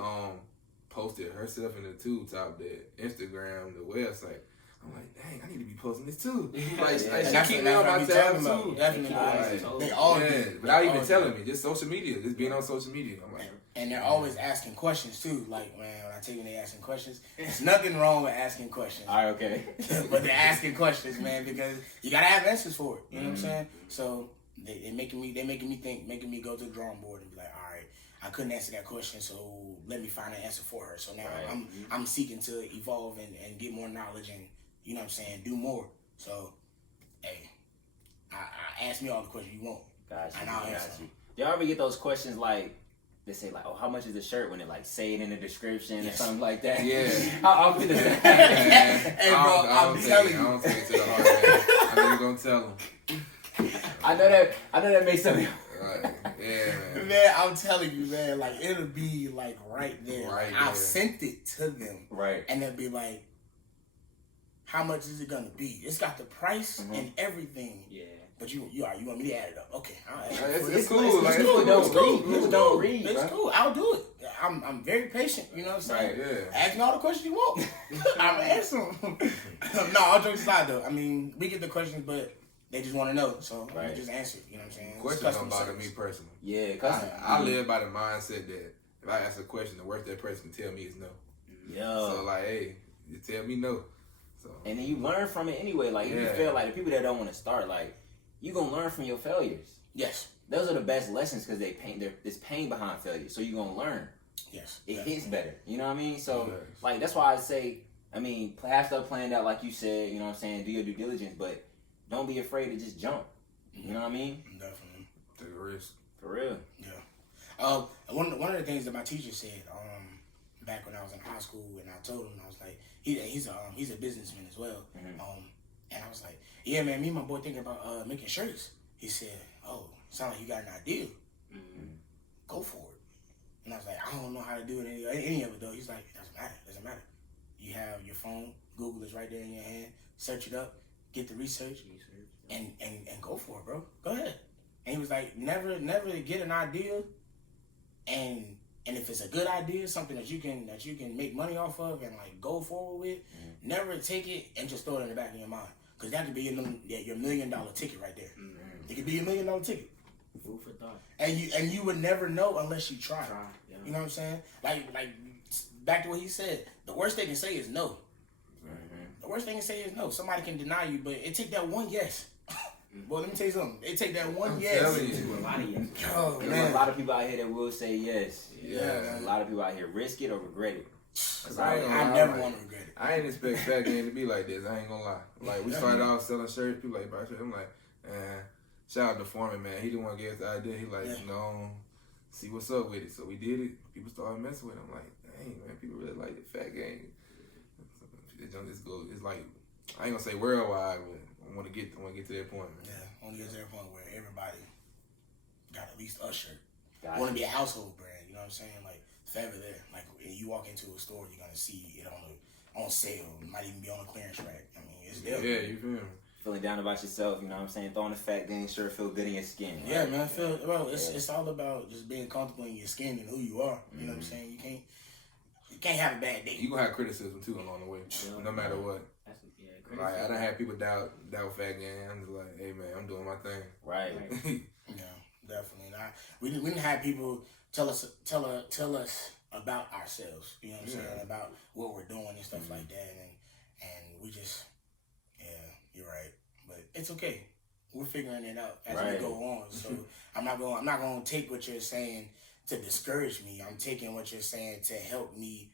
posted herself in the tube top, the Instagram, the website. I'm like, dang, I need to be posting this too. Like, she keep me on my tab too. Definitely. They all do. Without even telling me, just social media, just being on social media. I'm like, and they're always asking questions too. Like, man, when I tell you they asking questions, there's nothing wrong with asking questions. All right, okay. But they're asking questions, man, because you gotta have answers for it. You know what I'm saying? So they making me think, making me go to the drawing board and be like, all right, I couldn't answer that question, so let me find an answer for her. So now I'm seeking to evolve and get more knowledge and, you know what I'm saying, do more. So, hey, I ask me all the questions you want. Gotcha. And I'll answer them. Y'all ever get those questions like, they say like, oh, how much is the shirt, when they like say it in the description or something like that? Yeah. How often is that? Hey, bro, I'm telling you. I don't take it to the heart, man. I'm just gonna tell them. I know that makes something. Right. Yeah, man. Man, I'm telling you, man, like it'll be like right there. Right I've there. sent it to them. Right. And they'll be like, how much is it gonna be? It's got the price and everything. Yeah. But you want me to add it up? Okay, I'll add it up. It's cool. Like, People don't read. It's cool. I'll do it. I'm very patient. You know what I'm saying? Right, yeah. Ask me all the questions you want. I'll answer them. No, all jokes aside though. I mean, we get the questions, but they just want to know, so we just answer. You know what I'm saying? Questions don't bother me personally. Yeah, I live by the mindset that if I ask a question, the worst that person can tell me is no. So like, hey, you tell me no. So and then you learn from it anyway. Like you feel like the people that don't want to start, like you gonna learn from your failures. Yes. Those are the best lessons because there's pain behind failure. So you're gonna learn. Yes. It hits better. You know what I mean? So like that's why I say, I mean, have stuff planned out like you said. You know what I'm saying? Do your due diligence, but don't be afraid to just jump. You know what I mean? Definitely. take a risk. For real. Yeah. One of the things that my teacher said back when I was in high school, and I told him, I was like, he's a businessman as well. And I was like, yeah, man, me and my boy thinking about making shirts. He said, oh, sound like you got an idea. Go for it. And I was like, I don't know how to do it any of it though. He's like, it doesn't matter. You have your phone, Google is right there in your hand. Search it up, get the research, and go for it, bro. Go ahead. And he was like, never get an idea, and if it's a good idea, something that you can make money off of and like go forward with, never take it and just throw it in the back of your mind, because that could be your $1 million ticket right there. It could be your $1 million ticket. Food for thought. And you would never know unless you try. Yeah. You know what I'm saying? Like back to what he said. The worst they can say is no. The worst thing to say is no. Somebody can deny you, but it take that one yes. Boy, let me tell you something. It take that one yes. A lot of yes. Oh, There's man. a lot of people out here that will say yes. Yeah. A lot of people out here risk it or regret it. Cause I never want to regret it. I ain't expect Fat Game to be like this. I ain't gonna lie. Like we started off selling shirts. People like buy shirts. I'm like, shout out to Foreman, man. He the one gave us the idea. He like, see what's up with it. So we did it. People started messing with it. I'm like, dang, man, people really like the Fat Game. It's like, I ain't gonna say worldwide, but I want to get to that point, man. Yeah, I want to get to that point where everybody got at least a shirt. Gotcha. I want to be a household brand. You know what I'm saying? Like, if ever there, like when you walk into a store, you're gonna see it on sale. It might even be on a clearance rack. I mean, it's there. Yeah, you feel me? Feeling down about yourself, you know what I'm saying? Throwing a Fat Game shirt, feel good in your skin. Right? Yeah, man. It's all about just being comfortable in your skin and who you are. You know what I'm saying? You can't. can't have a bad day. You gonna have criticism too along the way, no matter what. Like I done had people doubt Fat Gang. I'm just like, hey man, I'm doing my thing. Right. Yeah, definitely. We didn't have people tell us about ourselves. You know what I'm saying? About what we're doing and stuff like that. And we just, you're right. But it's okay. We're figuring it out as we go on. So I'm not going to take what you're saying to discourage me. I'm taking what you're saying to help me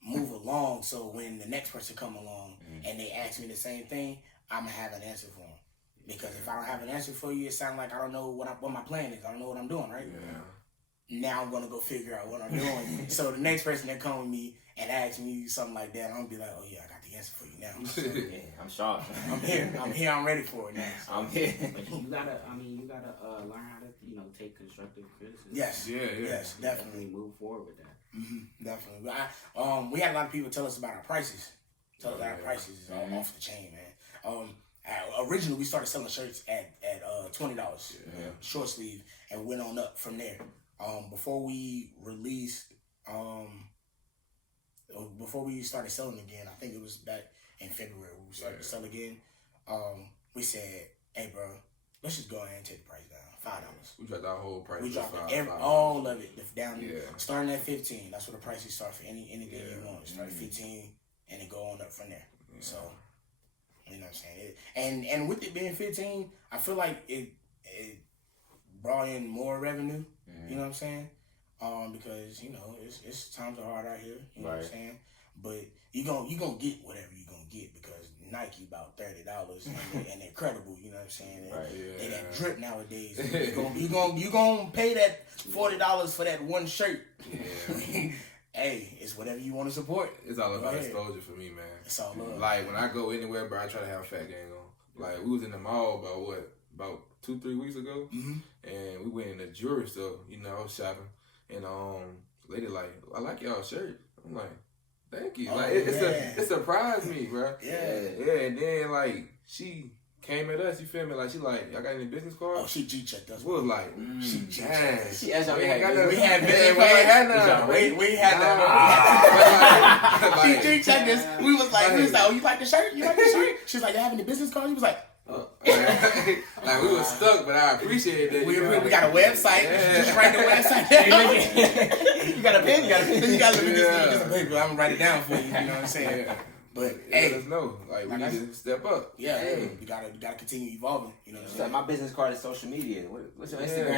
move along, so when the next person come along and they ask me the same thing, I'm gonna have an answer for them. Because if I don't have an answer for you, it sounds like I don't know what my plan is. I don't know what I'm doing, right? Yeah. Now I'm gonna go figure out what I'm doing. So the next person that come with me and asks me something like that, I'm gonna be like, oh yeah, I got the answer for you now. So, I'm shocked. I'm here. I'm ready for it now. So. I'm here. But you gotta learn how to take constructive criticism. Yes. Yes, definitely move forward with that. Mm-hmm, definitely. But we had a lot of people tell us about our prices. Tell us our prices is all off the chain, man. Originally we started selling shirts at $20, short sleeve, and went on up from there. Before we released, before we started selling again, I think it was back in February we started to sell again. We said, hey bro, let's just go ahead and take the price down. $5. We dropped our whole price. We dropped all of it down, starting at $15. That's what the prices start for anything you want. It start at $15 and it go on up from there. So, you know what I'm saying? And with it being $15, I feel like it brought in more revenue. You know what I'm saying? Because it's times are hard out here. You know what I'm saying? But you gonna get whatever you gonna get because Nike about $30 and they're credible. You know what I'm saying? They that drip nowadays. You gonna pay that $40 for that one shirt. Yeah. Hey, it's whatever you want to support. It's all about exposure for me, man. It's all love. Like when I go anywhere, bro, I try to have Fat Gang on. Like we was in the mall about 2-3 weeks ago, and we went in the jewelry store. I was shopping, and lady like, I like y'all shirt. I'm like, thank you. Like it surprised me, bro. Yeah. And then like she came at us. You feel me? Like she like, y'all got any business cards? Oh, she G-checked us. We was like, she G-checked us. She asked y'all, we had business cards. We had none. She G-checked us. We was like, oh, you like the shirt? You like the shirt? She was like, you have any business cards? He was like, like we was stuck, but I appreciate that. We got a website. Just write the website down. You got a pen? You got a pen? You got to look at this paper. I'm gonna write it down for you. You know what I'm saying? But hey, let us know. Like we need to step up. Yeah, you gotta continue evolving. You know what I'm saying? My business card is social media. What's your Instagram?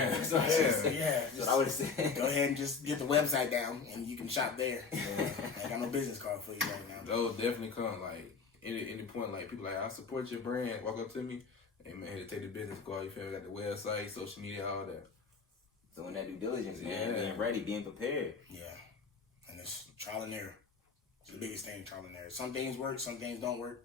Yeah. That's what I would have said. Go ahead and just get the website down, and you can shop there. I got no business card for you right now. Those definitely come like any point. Like people like, I support your brand. Walk up to me. Hey man, here to take the business card. You feel me? Got the website, social media, all that. Doing that due diligence, man. Being ready, being prepared. Yeah, and it's trial and error. It's the biggest thing, trial and error. Some things work, some things don't work.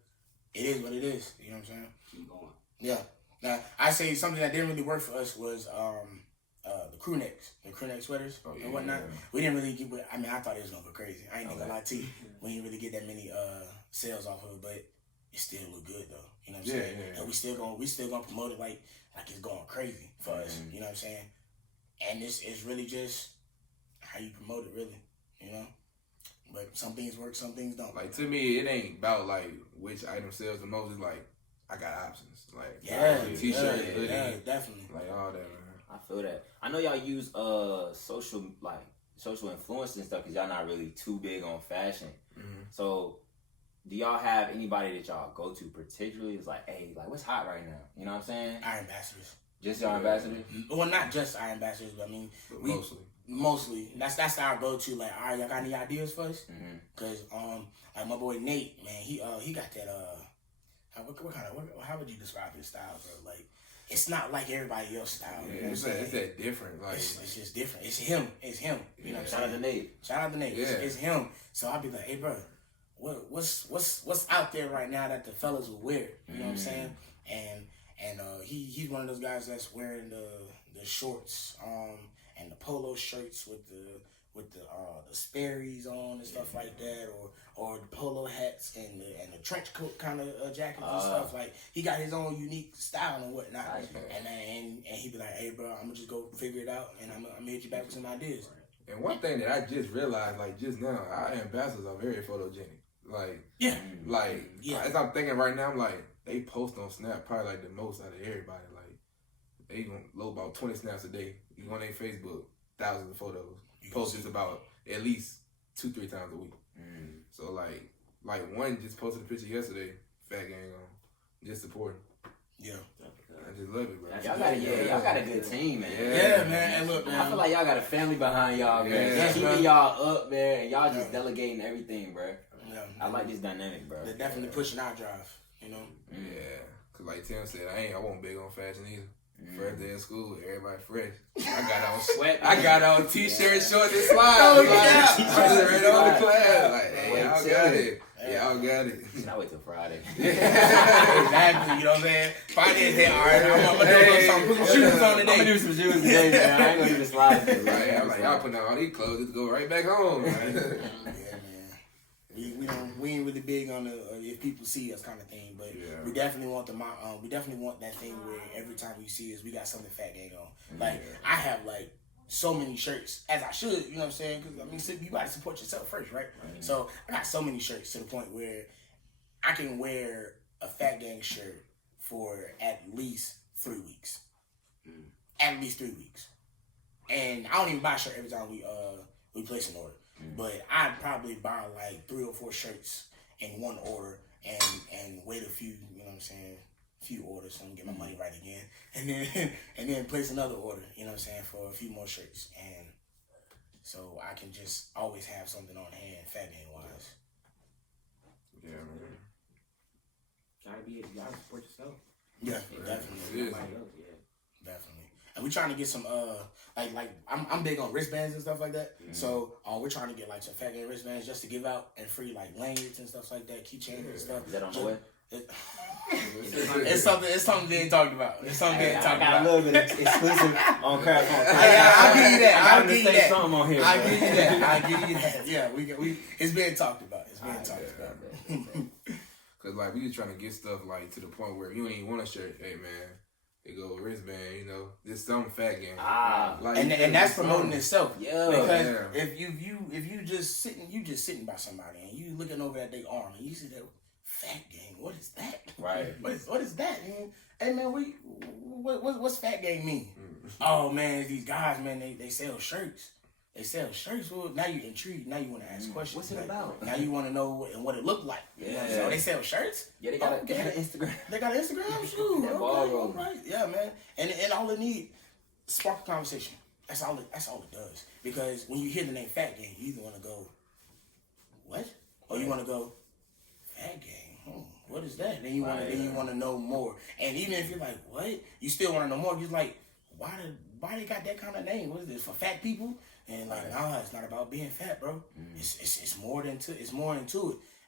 It is what it is. You know what I'm saying? Keep going. Yeah. Now, I say something that didn't really work for us was the crew necks, sweaters and whatnot. Yeah. We didn't really get. I thought it was gonna go crazy. I ain't gonna lie to you. We didn't really get that many sales off of it, but it still look good though. You know what I'm saying? Yeah. And we still gonna promote it like it's going crazy for us. You know what I'm saying? And it's really just how you promote it, really. You know. But some things work, some things don't. Like to me, it ain't about like which item sells the most. It's like I got options. Like t-shirt, hoodie, definitely. Like all that, man. I feel that. I know y'all use social influence and stuff because y'all not really too big on fashion. So do y'all have anybody that y'all go to particularly? It's like, hey, like what's hot right now? You know what I'm saying? Our ambassadors. Just y'all ambassadors? Well, not just our ambassadors, but I mean, mostly. That's our go-to. Like, all right, y'all got any ideas for us? Cause like my boy Nate, man, he got that how would you describe his style, bro? Like, it's not like everybody else's style. Yeah, you know it's that different. Like it's just different. It's him. You know, shout out to Nate. Yeah. It's him. So I'll be like, hey, bro, what's out there right now that the fellas will wear? You know what I'm saying? And he's one of those guys that's wearing the shorts and the polo shirts with the Sperry's on and stuff like that, or the polo hats and the trench coat kind of jackets and stuff. Like, he got his own unique style and whatnot. And he be like, hey bro, I'm gonna just go figure it out, and I'm gonna hit you back with some ideas. And one thing that I just realized, like just now, our ambassadors are very photogenic. Like, as I'm thinking right now, I'm like, they post on Snap probably like the most out of everybody. Like, they gonna load about 20 snaps a day. You go on their Facebook, thousands of photos. Post just about at least 2-3 times a week. So like one just posted a picture yesterday, Fat Gang on, just supporting. Yeah. I just love it, bro. Y'all got a good team, man. Yeah, man. And look, man. I feel like y'all got a family behind y'all, man. Yeah, Keeping y'all up, man, and y'all just delegating everything, bro. Yeah. I like this dynamic, bro. They're definitely pushing our drive, you know? Yeah. Cause like Tim said, I wasn't big on fashion either. First day of school, everybody fresh. I got on t-shirts, shorts, and slides. I was ready on the class. Like, hey, y'all got it. Y'all got it. I wait till Friday. Exactly, you know what I'm saying? Friday is there, all right. I'm gonna do some put some shoes on today. I'm gonna do some shoes today, man. I ain't gonna do the slides. I'm like, y'all putting on all these clothes, just go right back home. Yeah, man. We ain't really big on the if people see us kind of thing, but we definitely want that thing where every time you see us, we got something Fat Gang on. Like I have like so many shirts, as I should, you know what I'm saying? Because I mean, you gotta support yourself first, right? So I got so many shirts to the point where I can wear a Fat Gang shirt for at least 3 weeks. At least 3 weeks, and I don't even buy a shirt every time we place an order. But I'd probably buy like 3 or 4 shirts in one order and wait a few, you know what I'm saying, few orders so I can get my money right again. And then place another order, you know what I'm saying, for a few more shirts. And so I can just always have something on hand, Fat Gang wise. Yeah, man. Gotta support yourself. Yeah, definitely. Nobody else, definitely. And we're trying to get some like I'm big on wristbands and stuff like that. So we're trying to get like some Fat Gang wristbands just to give out and free like lanyards and stuff like that, keychains and stuff. Is that on the way? It's something being talked about. It's something being talked about. I got a little bit of exclusive on Craft. I'll give you that. I'll give you that. Something on here. I'll give you that. I'll give you that. Yeah, we it's being talked about. It's being talked about. Cause like we just trying to get stuff like to the point where you ain't even want a shirt. Hey man, they go wristband, you know, just some Fat Gang. Like, and that's promoting itself. Yeah. Because if you just sitting by somebody and you looking over at their arm and you see that Fat Gang, what is that? Right. What is that? Man? Hey man, what's Fat Gang mean? Oh man, these guys, man, they sell shirts. They sell shirts. Well, now you're intrigued. Now you want to ask questions. What's it about? Now you want to know what it looked like. Yeah. You know what I'm saying? They sell shirts. Yeah, they got an Instagram. They got an Instagram. Shoot. That Okay, ballroom. all right. Yeah, man. And all it need spark a conversation. That's all it does. Because when you hear the name Fat Gang, you either want to go, what? Or you want to go, Fat Gang. What is that? Then you want to know more. And even if you're like, what? You still want to know more. You're like, why they got that kind of name? What is this for fat people? And like, nah, it's not about being fat, bro. It's more into it.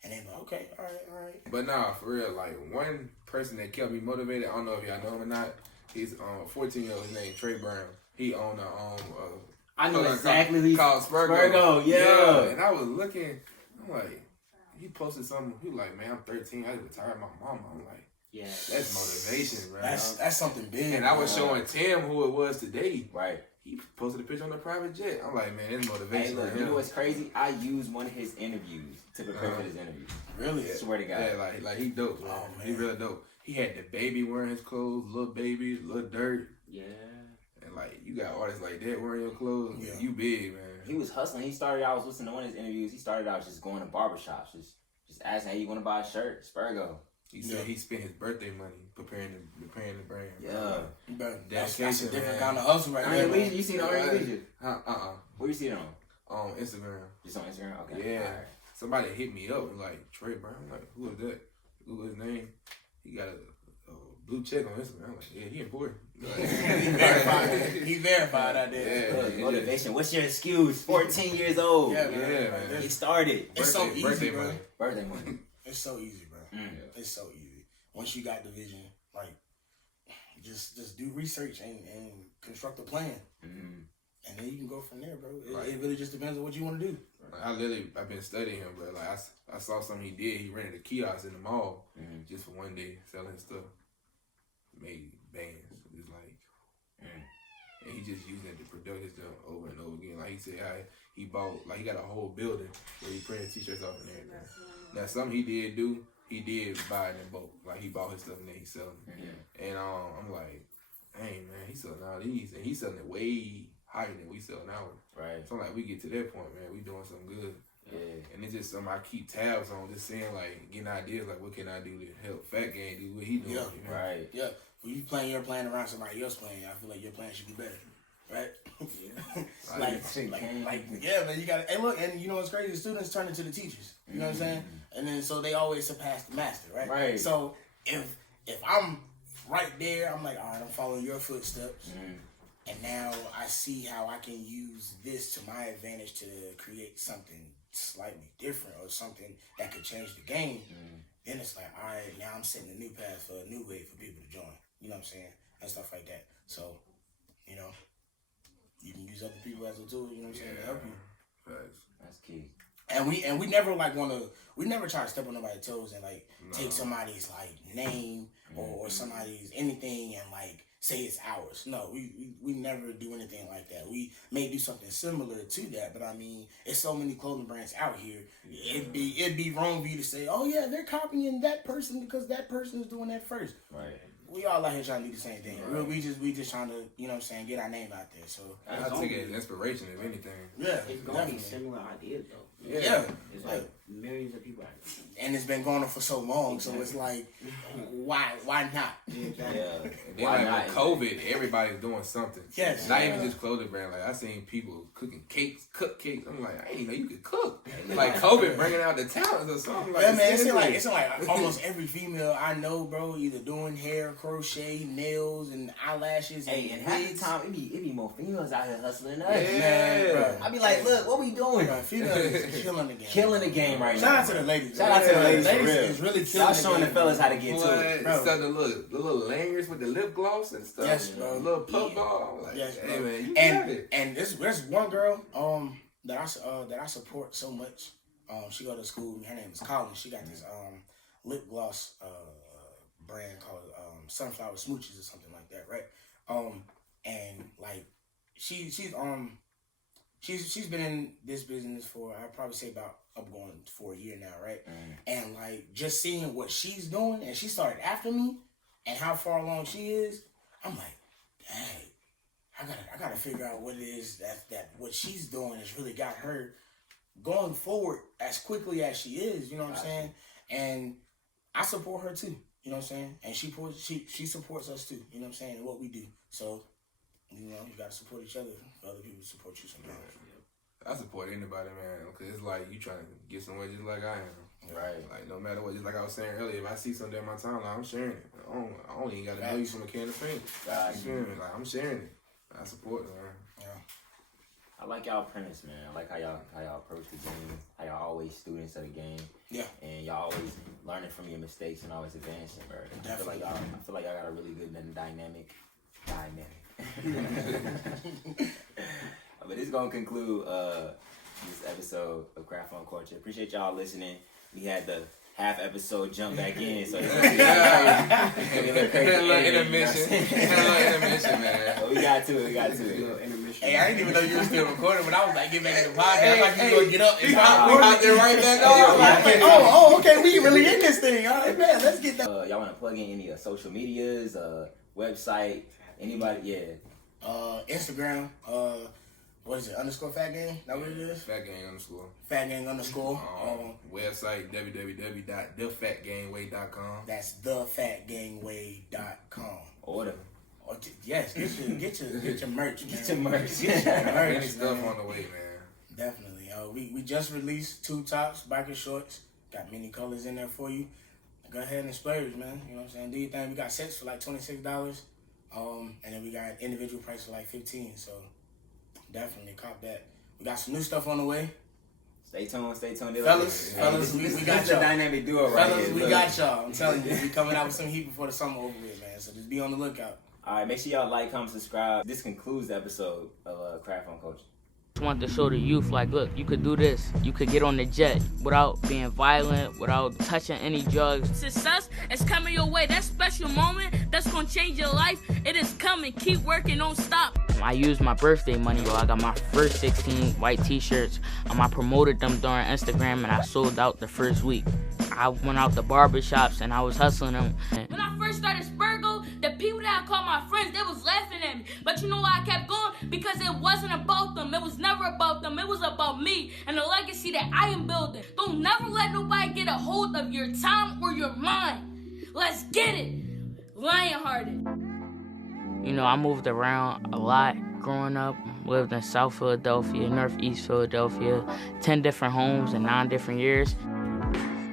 And then like, okay, all right. But nah, for real, like one person that kept me motivated. I don't know if y'all know him or not. He's 14-year-old. His name Trey Brown. He owned I know exactly who called Spurgo. Yeah. And I was looking. I'm like, he posted something. He was like, man, I'm 13. I just retired my mama. I'm like, yeah, that's motivation, bro. That's something big. And I was showing Tim who it was today. Right. He posted a picture on the private jet. I'm like, man, it's motivation. Hey, look, you know what's crazy? I used one of his interviews to prepare for this interview. Really? I swear to God. Yeah, like he dope, man. Oh, man. He really dope. He had the baby wearing his clothes, little baby, little dirt. yeah. And like, you got artists like that wearing your clothes. Yeah. You big, man. He was hustling. I was listening to one of his interviews. He started out just going to barbershops, just asking, hey, you want to buy a shirt? Spurgo. He said he spent his birthday money preparing the brand. Yeah. That's a different man. kind of hustle right there. Man. You seen it already? Where you see it on? On Instagram. Just on Instagram? Okay. Yeah. Right. Somebody hit me up and like, Trey Brown. I'm like, who is that? Who is his name? He got a blue check on Instagram. I'm like, yeah, he important. He verified out there. Yeah, motivation. What's your excuse? 14 years old. Yeah, man. He started. It's so easy, bro. Birthday money. It's so easy, bro. It's so easy. Once you got the vision, like, just do research and construct a plan. And then you can go from there, bro. It really just depends on what you want to do. I've been studying him, bro. Like I saw something he did. He rented a kiosk in the mall just for one day selling his stuff. Made bands. It's like, and he just using it to produce his stuff over and over again. Like he said, how he bought, like he got a whole building where he printed t-shirts off and everything. Now something he did do, he did buy it in bulk. Like he bought his stuff and then he selling it. Yeah. And I'm like, dang man, he's selling all these, and he's selling it way higher than we selling ours. Right. So I'm like, we get to that point, man, we doing something good. Yeah. And it's just something I keep tabs on, just saying like, getting ideas like, what can I do to help Fat Gang do what he doing? Yeah. You know? Right. Yeah. When you playing your plan around somebody else playing, I feel like your plan should be better. Right? Yeah. like, yeah, man, you got to, and look, and you know what's crazy? The students turn into the teachers. You know what I'm saying? And then, so they always surpass the master, right? Right. So, if I'm right there, I'm like, all right, I'm following your footsteps. And now I see how I can use this to my advantage to create something slightly different or something that could change the game. Then it's like, all right, now I'm setting a new path for a new way for people to join. You know what I'm saying? And stuff like that. So, you know, you can use other people as a tool, you know what I'm saying, to help you. That's key. And we never like we never try to step on nobody's toes and like take somebody's like name or somebody's anything and like say it's ours. No, we never do anything like that. We may do something similar to that, but I mean, it's so many clothing brands out here. It'd be wrong for you to say, oh yeah, they're copying that person because that person is doing that first. Right. We all out here trying to do the same thing. Right. We just trying to, you know what I'm saying, get our name out there. So I take it as inspiration, if anything. Yeah, it's gonna be similar ideas though. Yeah. It's like millions of people out there. And it's been going on for so long, so it's like, why not? Exactly. Yeah. And then like with COVID, everybody's doing something. Yes. Not even just clothing brand. Like I seen people cooking cakes, cook cakes. I'm like, I didn't even know you could cook. Like COVID bringing out the talents or something. Like, yeah, man. It's like almost every female I know, bro, either doing hair, crochet, nails, and eyelashes. Hey, and half the time it be more females out here hustling than us. Yeah. Man, bro. I be like, look, what we doing? Bro, females is killing the game. Killing the game right now. Shout out to the ladies. Shout out to the ladies. Ladies For real. is really killing Stop showing the game, fellas bro. how to get to it. Bro. Stuff the little lanyards with the lip gloss and stuff. Yes, bro. The little puff ball. I'm like, Yes, hey bro. man, you got it. And there's one girl that I support so much. She go to school. Her name is Colin. She got this lip gloss brand called Sunflower Smooches or something like that, right? And like she's been in this business for, I'd probably say about going for a year now, right? And like just seeing what she's doing, and she started after me, and how far along she is, I'm like, dang, I gotta figure out what it is that what she's doing has really got her going forward as quickly as she is. You know what I'm saying? And I support her too. You know what I'm saying? And she supports us too. You know what I'm saying? And what we do. So, you know, you gotta support each other for other people to support you sometimes. I support anybody, man, because it's like you trying to get somewhere just like I am. Right. Like, no matter what, just like I was saying earlier, if I see something in my timeline, I'm sharing it. I don't even got to know you from a can of paint. You feel me? Like, I'm sharing it. I support it, man. Yeah. I like y'all premise, man. I like how y'all approach the game. How y'all always students of the game. Yeah. And y'all always learning from your mistakes and always advancing, bro. I feel like y'all got a really good dynamic. But this is gonna conclude this episode of Craft on Culture. Appreciate y'all listening. We had the half episode jump back in, so it's gonna be intermission, man. So we got to it. Intermission. Hey, I didn't even know you were still recording, but I was like, get back in the podcast. I thought you were gonna get up and We start out there right back on. like, okay, we really in this thing. All right, man, let's get that. Y'all want to plug in any social medias, website, anybody? Yeah. Instagram, what is it, _ Fat Gang? That what it is? Fat Gang _ Fat Gang _ website www.thefatgangway.com. That's thefatgangway.com. Order. Yes, get your merch, man. Get your merch. Get your merch, Many stuff man. on the way, man. Definitely. We just released 2 tops, biker shorts. Got many colors in there for you. Go ahead and splurge, man. You know what I'm saying? Do your thing. We got sets for like $26. And then we got individual price for like $15. So definitely cop that. We got some new stuff on the way. Stay tuned. Fellas, we got the y'all. dynamic duo right Fellas, here. we Look. got y'all. I'm telling you, we coming out with some heat before the summer over with, man. So just be on the lookout. All right, make sure y'all like, comment, subscribe. This concludes the episode of Craft on Culture. Want to show the youth, like, look, you could do this. You could get on the jet without being violent, without touching any drugs. Success is coming your way. That special moment that's gonna change your life, it is coming. Keep working, don't stop. I used my birthday money, I got my first 16 white t-shirts. I promoted them during Instagram and I sold out the first week. I went out to barbershops and I was hustling them. When I first started Spurgo, the people that I called my friends, they was laughing at me. But you know why I kept going? Because it wasn't about them. It was never about them. It was about me and the legacy that I am building. Don't never let nobody get a hold of your time or your mind. Let's get it. Lionhearted. You know, I moved around a lot growing up. Lived in South Philadelphia, Northeast Philadelphia, 10 different homes in 9 different years.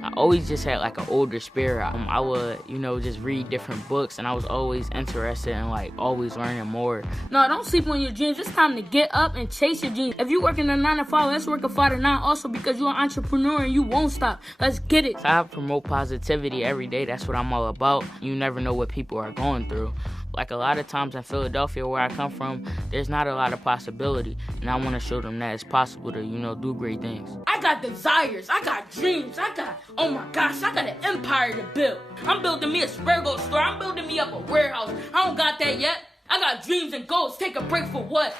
I always just had like an older spirit. I would, you know, just read different books, and I was always interested in like always learning more. No, don't sleep on your dreams. It's time to get up and chase your dreams. If you working a 9 to 5, let's work a 5 to 9 also, because you're an entrepreneur and you won't stop. Let's get it. So I promote positivity every day. That's what I'm all about. You never know what people are going through. Like a lot of times in Philadelphia, where I come from, there's not a lot of possibility. And I want to show them that it's possible to, you know, do great things. I got desires. I got dreams. Oh my gosh, I got an empire to build. I'm building me a Spurgo store. I'm building me up a warehouse. I don't got that yet. I got dreams and goals. Take a break for what?